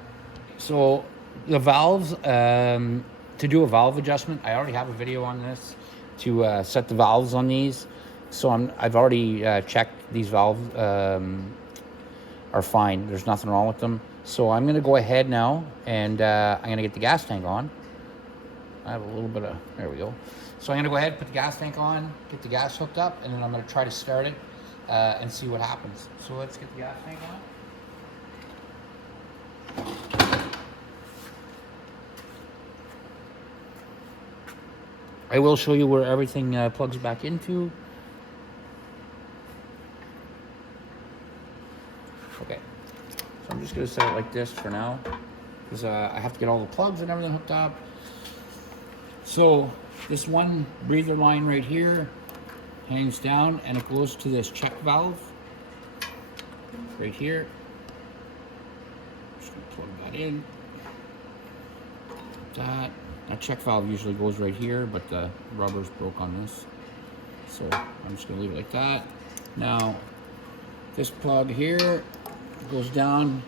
So the valves, to do a valve adjustment, I already have a video on this to set the valves on these. So I've already checked these valves are fine. There's nothing wrong with them. So I'm gonna go ahead now, and I'm gonna get the gas tank on. I have a little bit of, there we go. So I'm gonna go ahead, put the gas tank on, get the gas hooked up, and then I'm gonna try to start it and see what happens. So let's get the gas tank on. I will show you where everything plugs back into. Okay, so I'm just gonna set it like this for now, because I have to get all the plugs and everything hooked up. So this one breather line right here hangs down, and it goes to this check valve right here. Just gonna plug that in. That check valve usually goes right here, but the rubber's broke on this. So I'm just gonna leave it like that. Now, this plug here goes down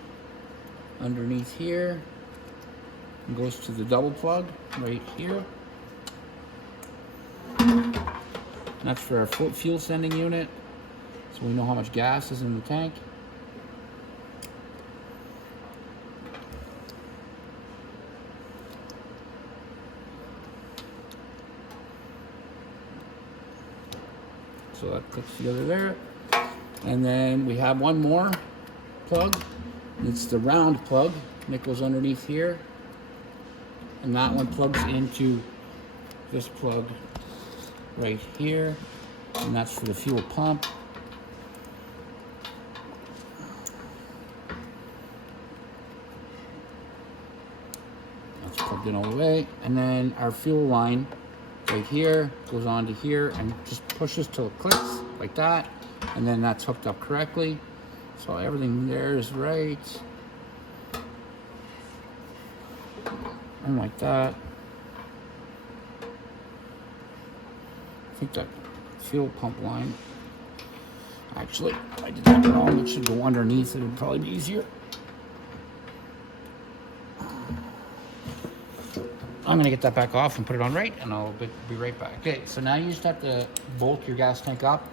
underneath here and goes to the double plug right here. And that's for our fuel sending unit, so we know how much gas is in the tank. So that clicks together there. And then we have one more plug. It's the round plug that goes underneath here. And that one plugs into this plug right here. And that's for the fuel pump. That's plugged in all the way. And then our fuel line right here goes on to here and just pushes till it clicks like that, and then that's hooked up correctly. So everything there is right, and like that. I think that fuel pump line, actually I did that wrong. It should go underneath. It would probably be easier. I'm gonna get that back off and put it on right, and I'll be right back. Okay, so now you just have to bolt your gas tank up.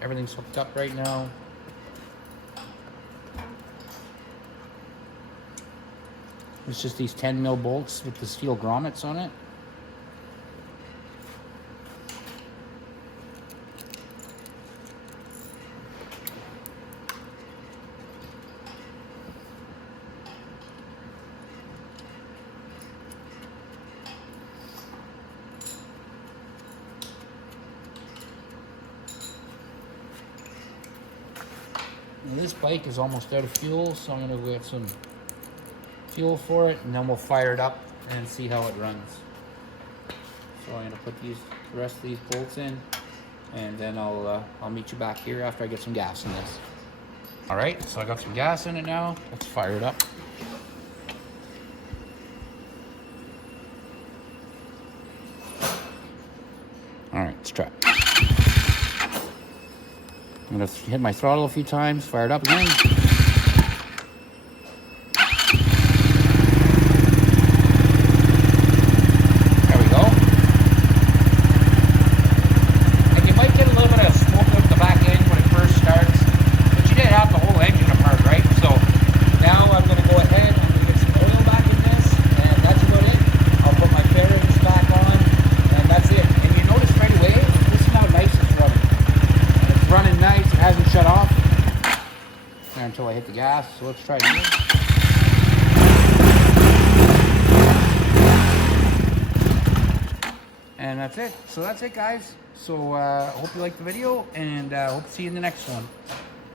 Everything's hooked up right now. It's just these 10 mil bolts with the steel grommets on it. Now this bike is almost out of fuel, so I'm gonna go get some fuel for it, and then we'll fire it up and see how it runs. So I'm gonna put the rest of these bolts in, and then I'll meet you back here after I get some gas in this. All right, so I got some gas in it now. Let's fire it up. All right, let's try. I'm gonna hit my throttle a few times, fire it up again. There we go. And you might get a little bit of smoke out the back end when it first starts, but you didn't have the whole engine apart, right? So now I'm gonna go ahead, I'm gonna get some oil back in this, and that's about it. I'll put my bearings back on, and that's it. And you notice right away, this is how nice it's running. And it's running nice, it hasn't shut off until I hit the gas. So let's try it again. And that's it. So that's it, guys. So hope you liked the video, and hope to see you in the next one.